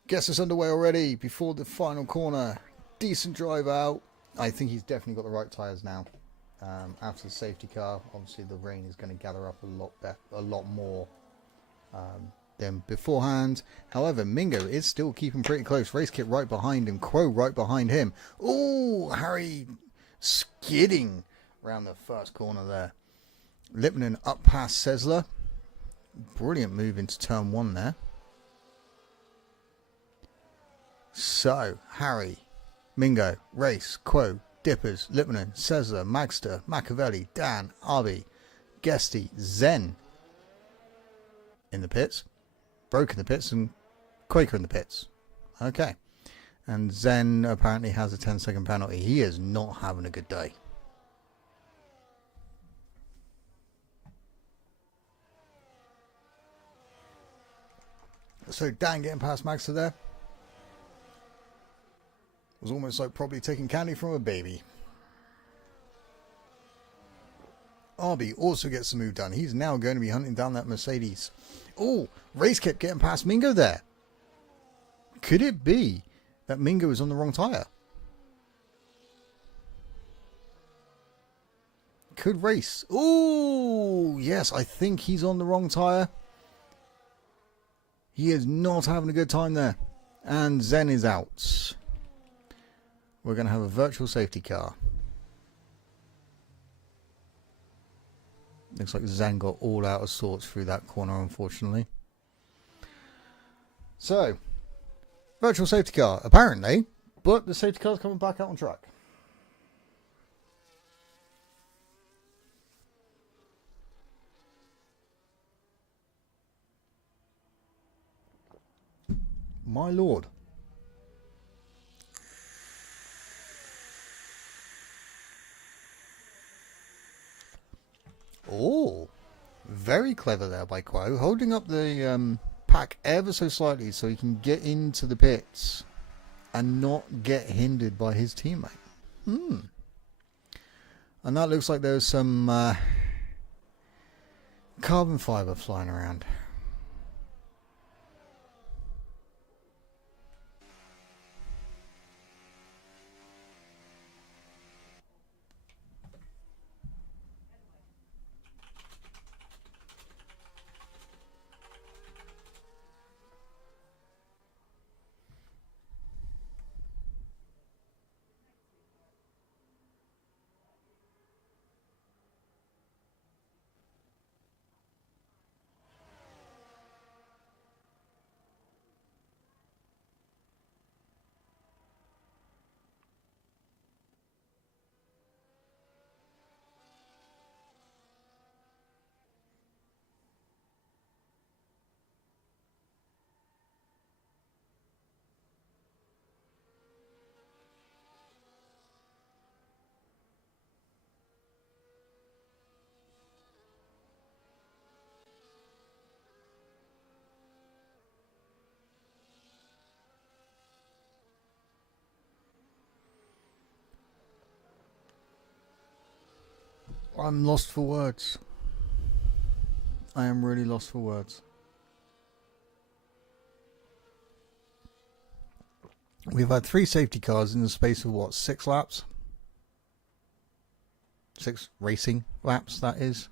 Gets us underway already before the final corner. Decent drive out. I think he's definitely got the right tyres now. After the safety car, obviously the rain is going to gather up a lot more than beforehand. However, Mingo is still keeping pretty close. Race kit right behind him. Quo right behind him. Oh, Harry skidding around the first corner there. Lipman up past Sesler. Brilliant move into turn 1 there. So, Harry, Mingo, Race, Quo, Dippers, Lipman, Sesler, Magster, Machiavelli, Dan, Arby, Guesty, Zen in the pits. Broke in the pits and Quaker in the pits. Okay. And Zen apparently has a 10-second penalty. He is not having a good day. So Dan getting past Magster there. Was almost like probably taking candy from a baby. Arby also gets the move done. He's now going to be hunting down that Mercedes. Oh, Race kept getting past Mingo there. Could it be that Mingo is on the wrong tyre? Could Race? Oh, yes, I think he's on the wrong tyre. He is not having a good time there. And Zen is out. We're going to have a virtual safety car. Looks like Zen got all out of sorts through that corner, unfortunately. So, virtual safety car, apparently, but the safety car's coming back out on track. My lord. Oh, very clever there by Quo, holding up the pack ever so slightly so he can get into the pits and not get hindered by his teammate. And that looks like there's some carbon fibre flying around. I'm lost for words. I am really lost for words. We've had 3 safety cars in the space of what, 6 laps? 6 racing laps, that is.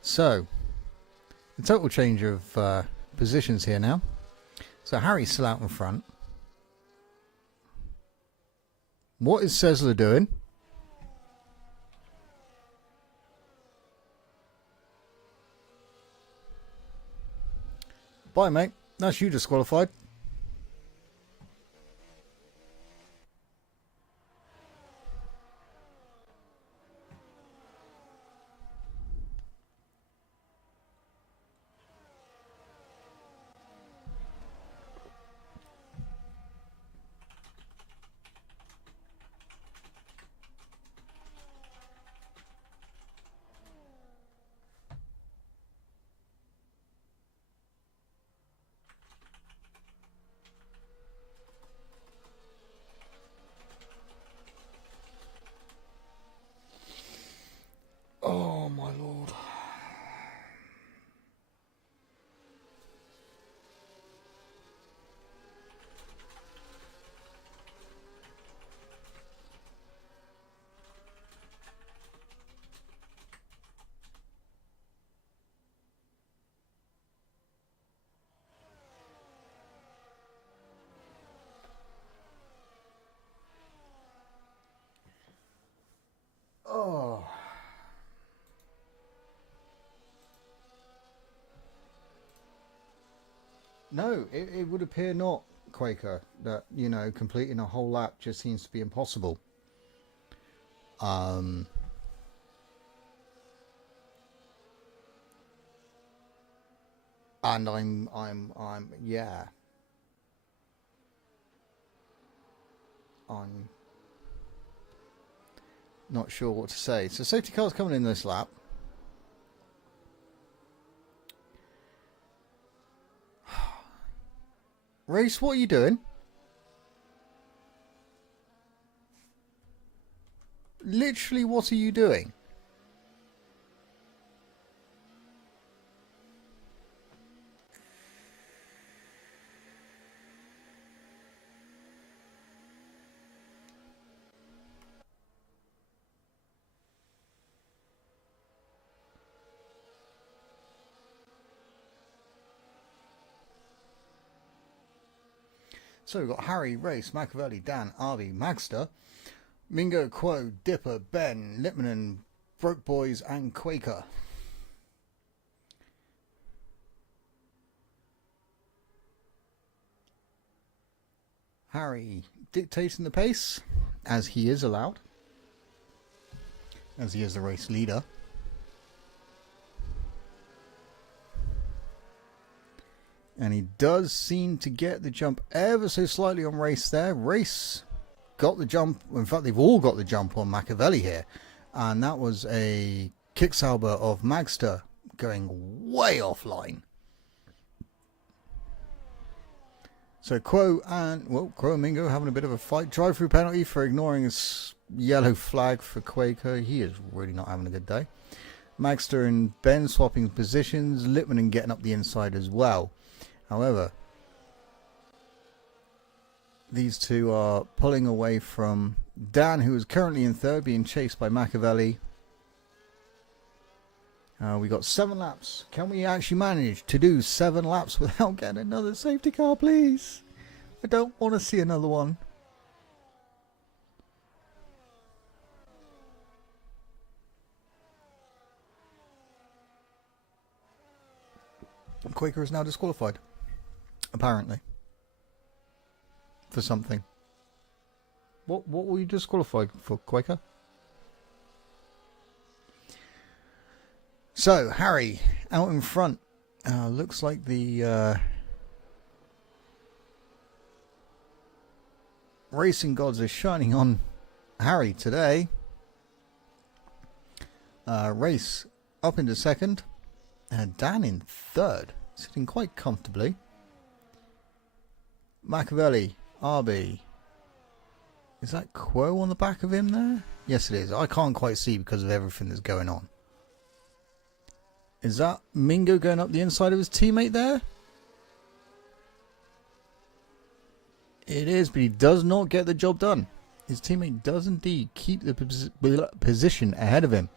So, the total change of positions here now. So Harry's still out in front. What is Sesler doing? Bye, mate. That's you disqualified. Oh, my lord. Oh. No, it would appear not, Quaker, that, you know, completing a whole lap just seems to be impossible. And yeah. I'm not sure what to say. So safety car's coming in this lap. Race, what are you doing? Literally, what are you doing? So we've got Harry, Race, Machiavelli, Dan, Arby, Magster, Mingo, Quo, Dipper, Ben, Lipman, Broke Boys, and Quaker. Harry dictating the pace, as he is allowed, as he is the race leader. And he does seem to get the jump ever so slightly on Race there. Race got the jump. In fact, they've all got the jump on Machiavelli here. And that was a kick salber of Magster going way offline. So Quo and Mingo having a bit of a fight. Drive-through penalty for ignoring his yellow flag for Quaker. He is really not having a good day. Magster and Ben swapping positions. Lippman getting up the inside as well. However, these two are pulling away from Dan, who is currently in third, being chased by Machiavelli. We got 7 laps. Can we actually manage to do 7 laps without getting another safety car, please? I don't want to see another one. Quaker is now disqualified. Apparently. For something. What were you disqualified for, Quaker? So, Harry, out in front. Looks like the racing gods are shining on Harry today. Race up into second. Dan in third. Sitting quite comfortably. Machiavelli, RB. Is that Quo on the back of him there? Yes, it is. I can't quite see because of everything that's going on. Is that Mingo going up the inside of his teammate there? It is, but he does not get the job done. His teammate does indeed keep the position ahead of him.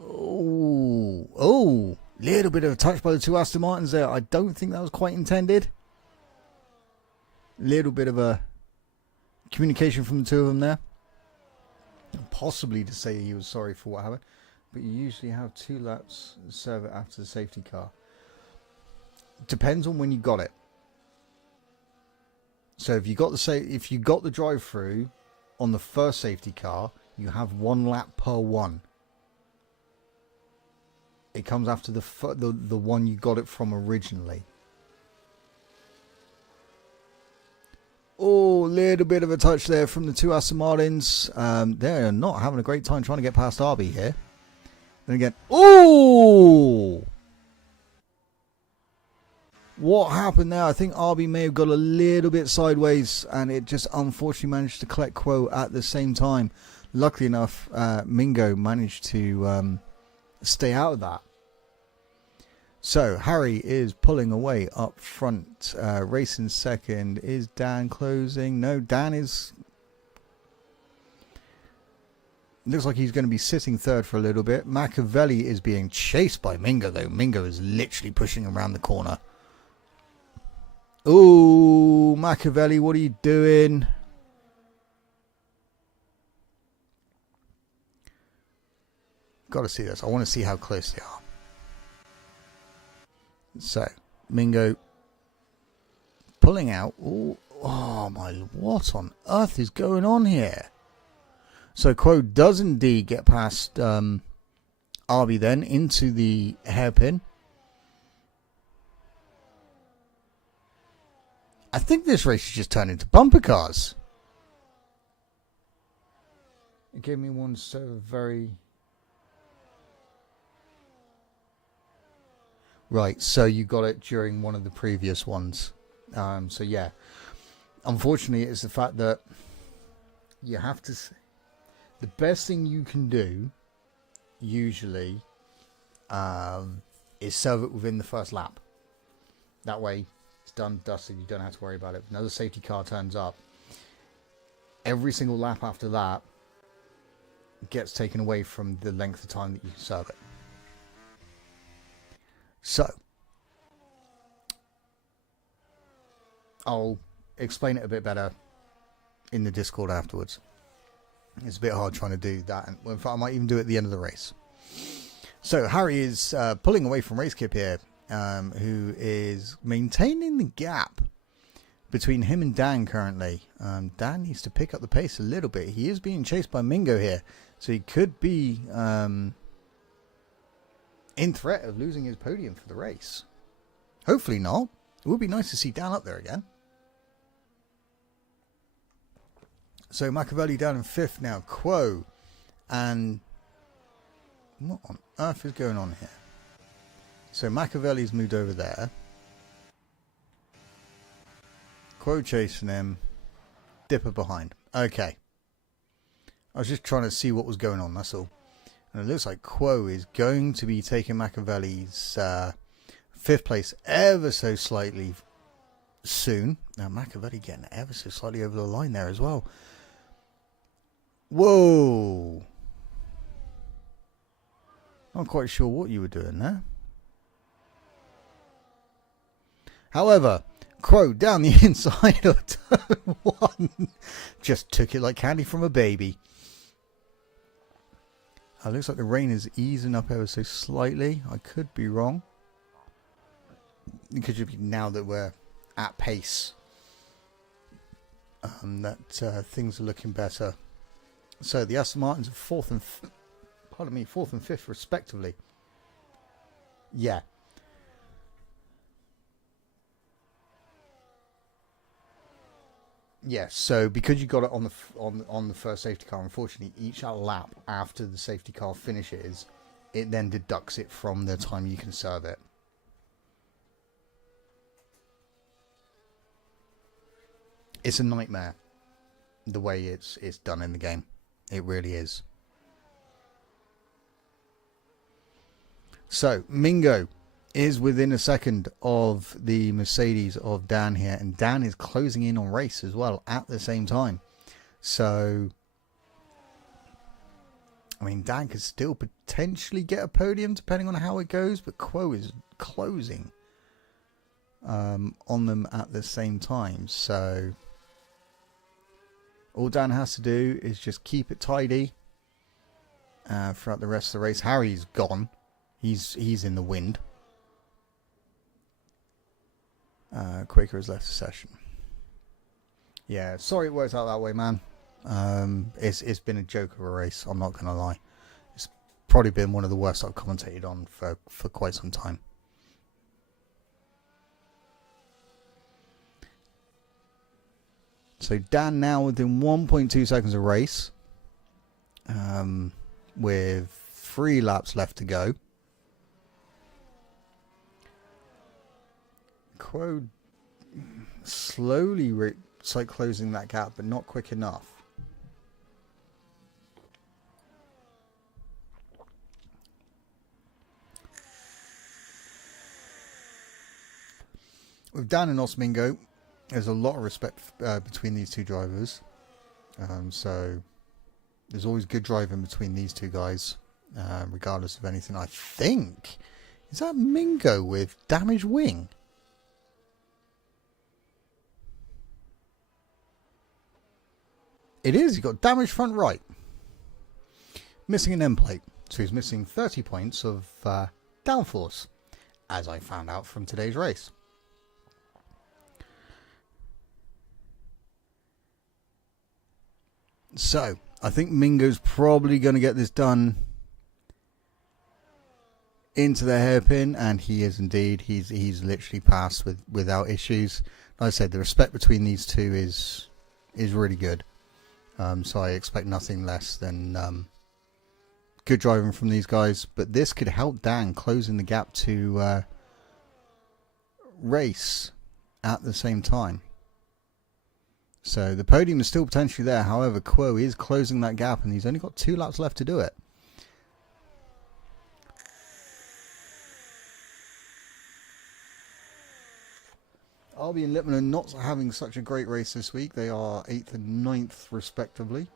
Oh, little bit of a touch by the two Aston Martins there. I don't think that was quite intended. Little bit of a communication from the two of them there. Possibly to say he was sorry for what happened. But you usually have 2 laps serve it after the safety car. Depends on when you got it. So if you got the drive through on the first safety car, you have 1 lap per one. It comes after the one you got it from originally. Oh, little bit of a touch there from the two Aston Martins. They're not having a great time trying to get past RB here. Then again, oh! What happened there? I think RB may have got a little bit sideways and it just unfortunately managed to collect Quo at the same time. Luckily enough, Mingo managed to stay out of that. So Harry is pulling away up front. Racing second. Is Dan closing? No, Dan is... Looks like he's going to be sitting third for a little bit. Machiavelli is being chased by Mingo though. Mingo is literally pushing around the corner. Ooh, Machiavelli, what are you doing? Got to see this. I want to see how close they are. So, Mingo pulling out. Ooh, oh my, what on earth is going on here? So, Quo does indeed get past RB then into the hairpin. I think this race has just turned into bumper cars. It gave me one so very... Right, so you got it during one of the previous ones. So yeah, unfortunately it's the fact that you have to... The best thing you can do, usually, is serve it within the first lap. That way, it's done, dusted, you don't have to worry about it. If another safety car turns up, every single lap after that gets taken away from the length of time that you can serve it. So, I'll explain it a bit better in the Discord afterwards. It's a bit hard trying to do that. And in fact, I might even do it at the end of the race. So, Harry is pulling away from Racekip here, who is maintaining the gap between him and Dan currently. Dan needs to pick up the pace a little bit. He is being chased by Mingo here, so he could be in threat of losing his podium for the race. Hopefully not. It would be nice to see Dan up there again. So Machiavelli down in 5th now. Quo. And what on earth is going on here? So Machiavelli's moved over there. Quo chasing him. Dipper behind. Okay. I was just trying to see what was going on, that's all. And it looks like Quo is going to be taking Machiavelli's 5th place ever so slightly soon. Now Machiavelli getting ever so slightly over the line there as well. Whoa. Not quite sure what you were doing there. However, Quo down the inside of turn 1 just took it like candy from a baby. It looks like the rain is easing up ever so slightly. I could be wrong. It could just be now that we're at pace that things are looking better. So the Aston Martins are 4th and 5th respectively. Yeah. Yes, so because you got it on the first safety car, unfortunately, each lap after the safety car finishes, it then deducts it from the time you can serve it. it's a nightmare the way it's done in the game. It really is. So Mingo is within a second of the Mercedes of Dan here, and Dan is closing in on race as well at the same time. So I mean, Dan could still potentially get a podium depending on how it goes, but Quo is closing on them at the same time. So all Dan has to do is just keep it tidy throughout the rest of the race. Harry's gone. He's in the wind. Quaker has left the session. Yeah, sorry it worked out that way, man. It's been a joke of a race, I'm not gonna lie. It's probably been one of the worst I've commentated on for quite some time. So Dan now within 1.2 seconds of race, with 3 laps left to go. Quo slowly closing that gap, but not quick enough. With Dan and Osmingo, there's a lot of respect between these two drivers. So there's always good driving between these two guys, regardless of anything. I think, is that Mingo with damaged wing? It is. He's got damaged front right. Missing an end plate. So he's missing 30 points of downforce, as I found out from today's race. So I think Mingo's probably going to get this done into the hairpin, and he is indeed. He's literally passed without issues. Like I said, the respect between these two is really good. So I expect nothing less than good driving from these guys. But this could help Dan closing the gap to race at the same time. So the podium is still potentially there. However, Quo is closing that gap, and he's only got 2 laps left to do it. Albi and Lippmann are not having such a great race this week. They are 8th and 9th respectively.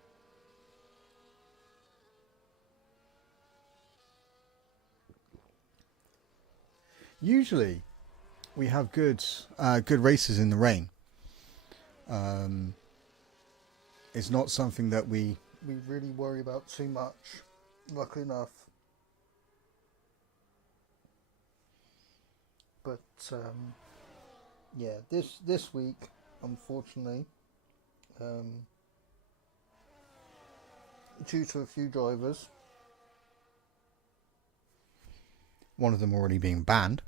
Usually we have good races in the rain. It's not something that we really worry about too much, luckily enough. But yeah, this week, unfortunately, due to a few drivers, one of them already being banned,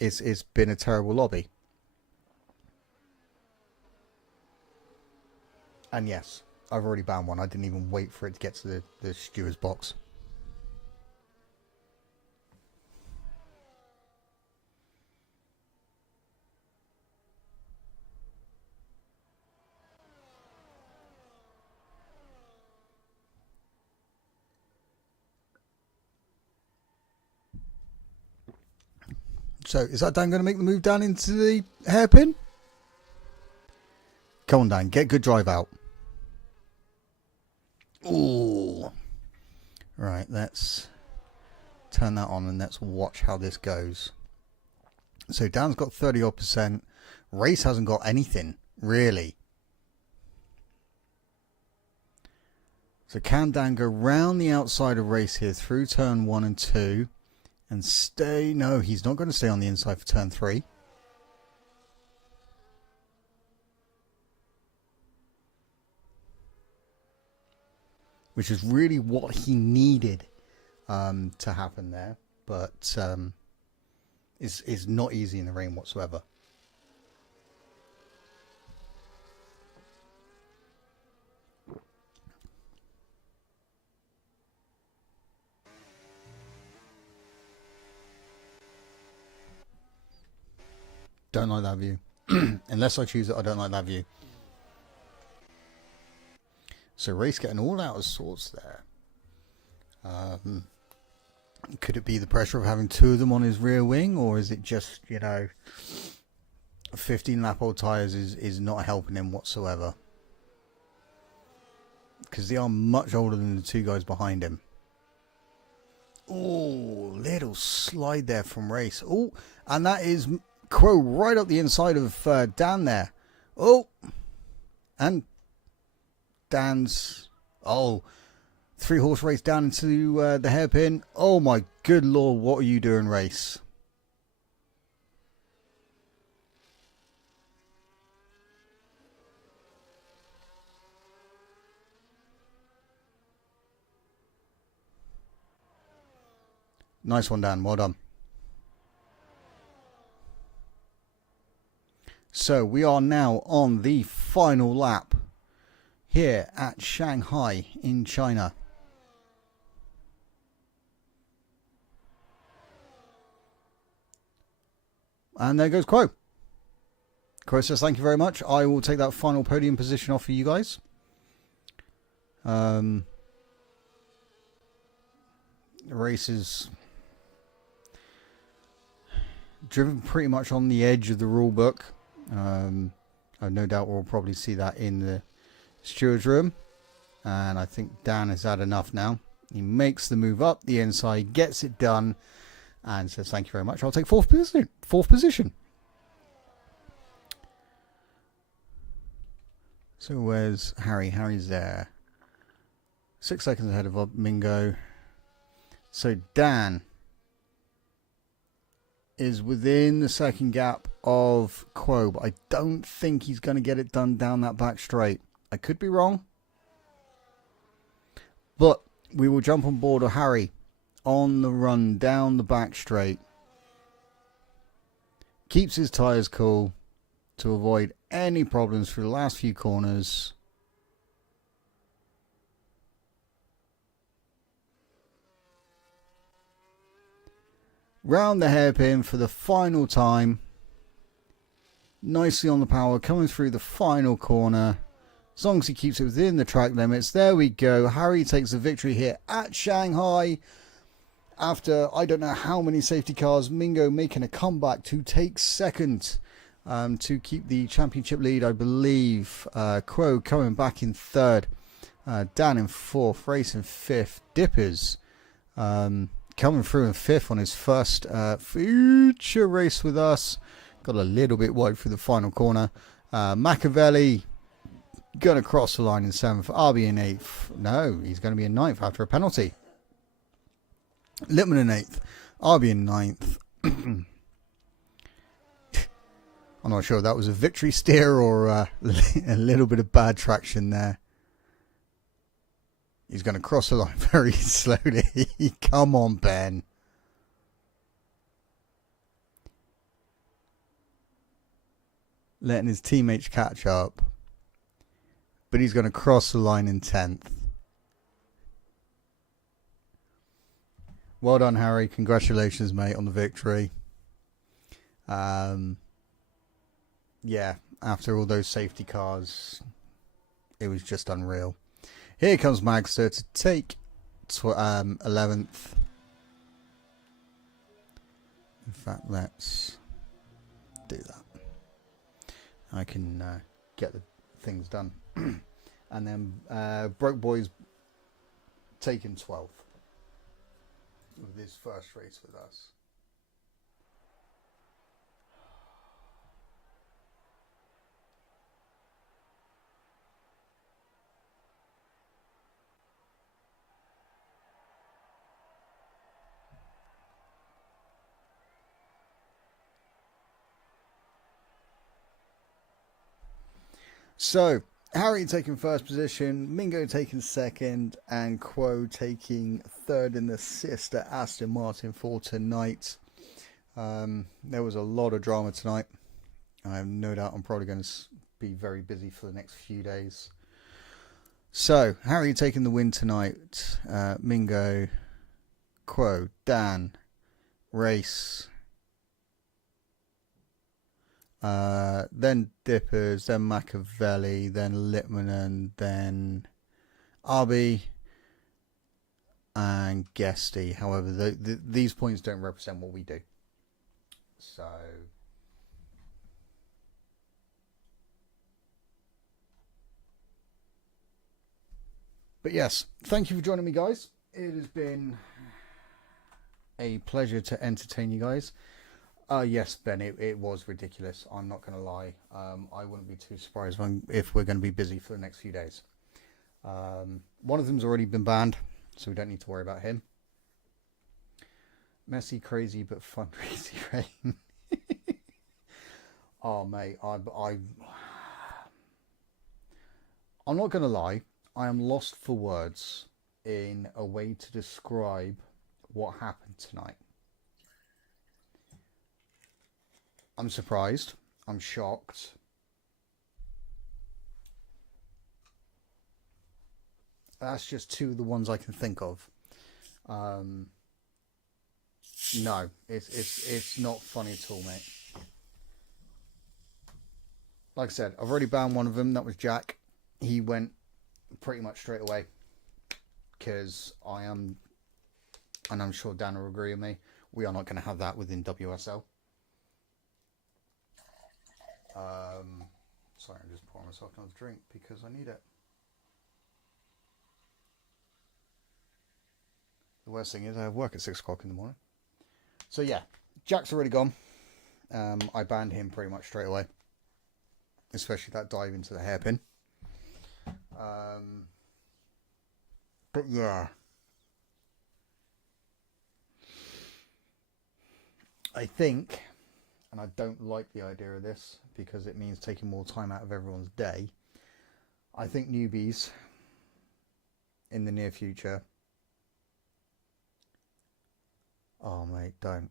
it's been a terrible lobby. And yes, I've already banned one. I didn't even wait for it to get to the steward's box. So, is that Dan going to make the move down into the hairpin? Come on, Dan. Get good drive out. Ooh. Right, let's turn that on and let's watch how this goes. So, Dan's got 30-odd%. Race hasn't got anything, really. So, can Dan go round the outside of Race here through turn 1 and 2? And stay... No, he's not going to stay on the inside for turn 3. Which is really what he needed to happen there. But is not easy in the rain whatsoever. Don't like that view. Unless I choose it, I don't like that view. So race getting all out of sorts there. Could it be the pressure of having two of them on his rear wing, or is it just, 15 lap old tyres is not helping him whatsoever? Because they are much older than the two guys behind him. Oh, little slide there from Race. Oh, and that is Crow right up the inside of Dan there. Oh, and Dan's... Oh, 3-horse race down into the hairpin. Oh my good lord, what are you doing, Race? Nice one, Dan. Well done. So we are now on the final lap here at Shanghai in China. And there goes Quo. Quo says thank you very much. I will take that final podium position off for you guys. The race is driven pretty much on the edge of the rule book. I no doubt we'll probably see that in the steward's room. And I think Dan has had enough now. He makes the move up the inside, gets it done, and says thank you very much. I'll take fourth position. So where's Harry? Harry's there. 6 seconds ahead of Mingo. So Dan is within the second gap of Quo, but I don't think he's going to get it done down that back straight. I could be wrong. But we will jump on board of Harry on the run down the back straight. Keeps his tyres cool to avoid any problems through the last few corners. Round the hairpin for the final time. Nicely on the power, coming through the final corner. As long as he keeps it within the track limits. There we go. Harry takes the victory here at Shanghai. After I don't know how many safety cars. Mingo making a comeback to take second. To keep the championship lead, I believe. Quo coming back in third. Dan in fourth. Race in fifth. Dippers coming through in fifth on his first feature race with us. Got a little bit wide through the final corner. Machiavelli going to cross the line in seventh. RB in eighth. No, he's going to be in ninth after a penalty. Littman in eighth. RB in ninth. I'm not sure if that was a victory steer or a little bit of bad traction there. He's going to cross the line very slowly. Come on, Ben. Letting his teammates catch up. But he's going to cross the line in 10th. Well done, Harry. Congratulations, mate, on the victory. Yeah, after all those safety cars, it was just unreal. Here comes Magster to take 11th. In fact, let's do that. I can get the things done. And then Broke Boy's taken 12th with his first race with us. So, Harry taking first position, Mingo taking second, and Quo taking third in the sister Aston Martin for tonight. There was a lot of drama tonight. I have no doubt I'm probably going to be very busy for the next few days. So, Harry taking the win tonight. Mingo, Quo, Dan, Race, then Dippers, then Machiavelli, then Litmanen, then Arby, and Guesty. However, these points don't represent what we do. So, but yes, thank you for joining me, guys. It has been a pleasure to entertain you guys. Yes, Ben, it was ridiculous. I'm not going to lie. I wouldn't be too surprised if we're going to be busy for the next few days. One of them's already been banned, so we don't need to worry about him. Messy, crazy, but fun, crazy rain. Oh, mate, I'm not going to lie. I am lost for words in a way to describe what happened tonight. I'm surprised. I'm shocked. That's just two of the ones I can think of. No, it's not funny at all, mate. Like I said, I've already banned one of them. That was Jack. He went pretty much straight away because I am, and I'm sure Dan will agree with me, we are not going to have that within WSL. Sorry, I'm just pouring myself another drink because I need it. The worst thing is I have work at 6 o'clock in the morning. So yeah, Jack's already gone. I banned him pretty much straight away. Especially that dive into the hairpin. But yeah. I think, and I don't like the idea of this because it means taking more time out of everyone's day. I think newbies in the near future. Oh mate, don't.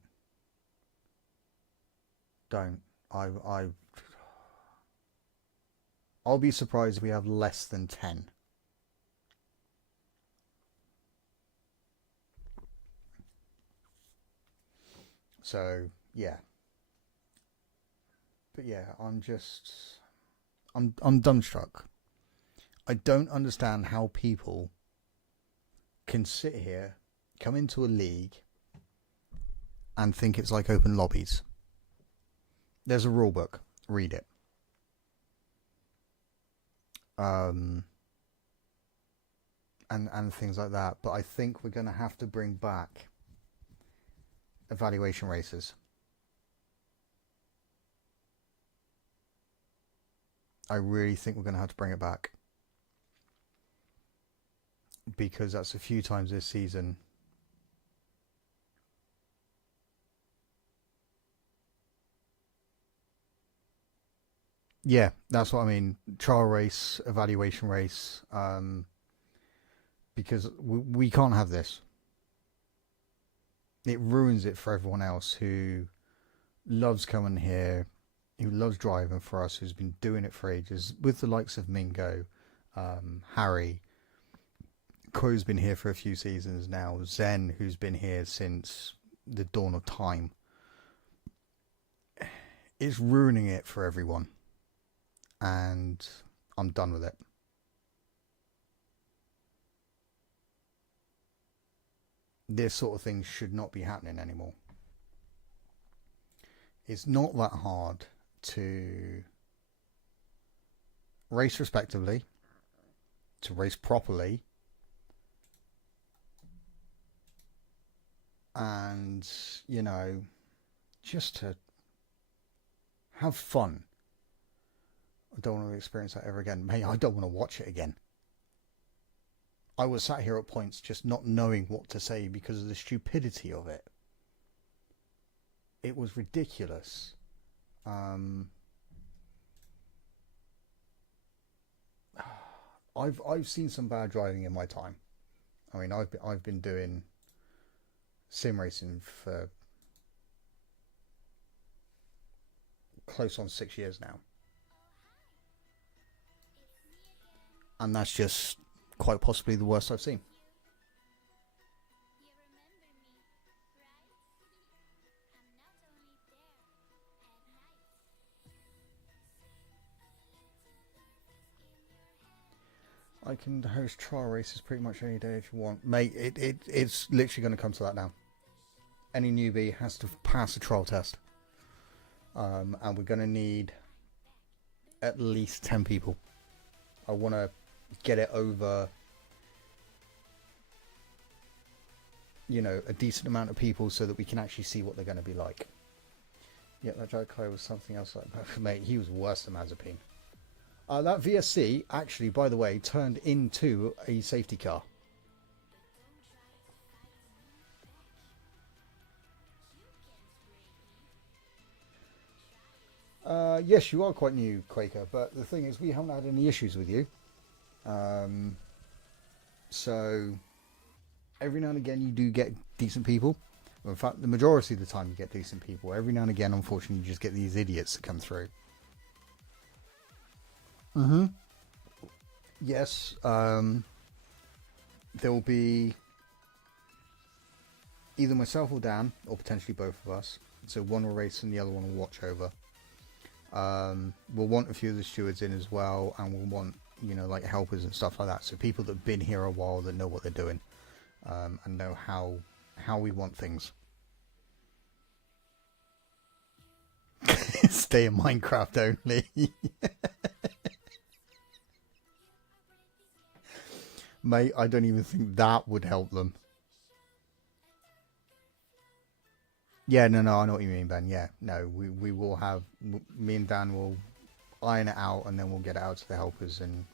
I'll be surprised if we have less than 10. So yeah. But yeah, I'm dumbstruck. I don't understand how people can sit here, come into a league, and think it's like open lobbies. There's a rule book. Read it. And things like that. But I think we're going to have to bring back evaluation races. I really think we're going to have to bring it back. Because that's a few times this season. Yeah, that's what I mean. Trial race, evaluation race. Because we can't have this. It ruins it for everyone else who loves coming here, who loves driving for us, who's been doing it for ages, with the likes of Mingo, Harry, Crow's been here for a few seasons now, Zen, who's been here since the dawn of time. It's ruining it for everyone. And I'm done with it. This sort of thing should not be happening anymore. It's not that hard to race respectively, to race properly, and, you know, just to have fun. I don't want to experience that ever again. Mate, I don't want to watch it again. I was sat here at points just not knowing what to say because of the stupidity of it. It was ridiculous. I've seen some bad driving in my time. I mean, I've been doing sim racing for close on 6 years now. And that's just quite possibly the worst I've seen. You remember me, right? I'm not only there at night. I can host trial races pretty much any day if you want. Mate, it's literally going to come to that now. Any newbie has to pass a trial test. And we're going to need at least 10 people. I want to get it over, you know, a decent amount of people so that we can actually see what they're going to be like. Yeah, that Jack Clay was something else like that. Mate, he was worse than Mazepin. That VSC, actually, by the way, turned into a safety car. Yes, you are quite new, Quaker, but the thing is, we haven't had any issues with you. So, every now and again, you do get decent people. Well, in fact, the majority of the time, you get decent people. Every now and again, unfortunately, you just get these idiots that come through. Yes, there will be either myself or Dan, or potentially both of us. So one will race and the other one will watch over. We'll want a few of the stewards in as well, and we'll want, you know, like helpers and stuff like that. So people that have been here a while, that know what they're doing, and know how we want things. Stay in Minecraft only. Mate, I don't even think that would help them. Yeah, no, I know what you mean, Ben. Yeah, no, we will have, me and Dan will iron it out, and then we'll get it out to the helpers and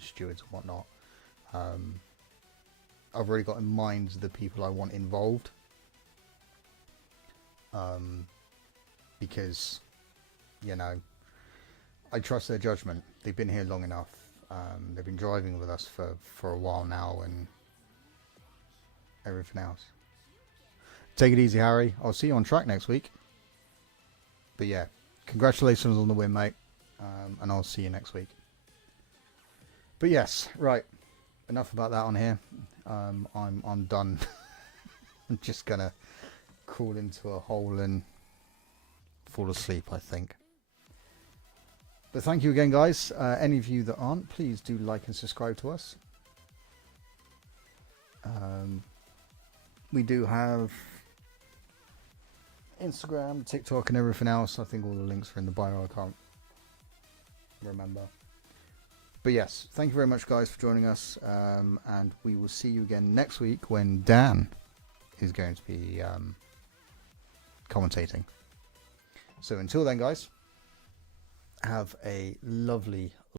stewards and whatnot. I've already got in mind the people I want involved. Because, you know, I trust their judgment. They've been here long enough. They've been driving with us for a while now, and everything else. Take it easy, Harry. I'll see you on track next week. But yeah, congratulations on the win, mate. And I'll see you next week. But yes, right. Enough about that on here. I'm done. I'm just gonna crawl into a hole and fall asleep, I think. But thank you again, guys. Any of you that aren't, please do like and subscribe to us. We do have Instagram, TikTok, and everything else. I think all the links are in the bio. I can't remember. But yes, thank you very much, guys, for joining us. And we will see you again next week when Dan is going to be commentating. So until then, guys, have a lovely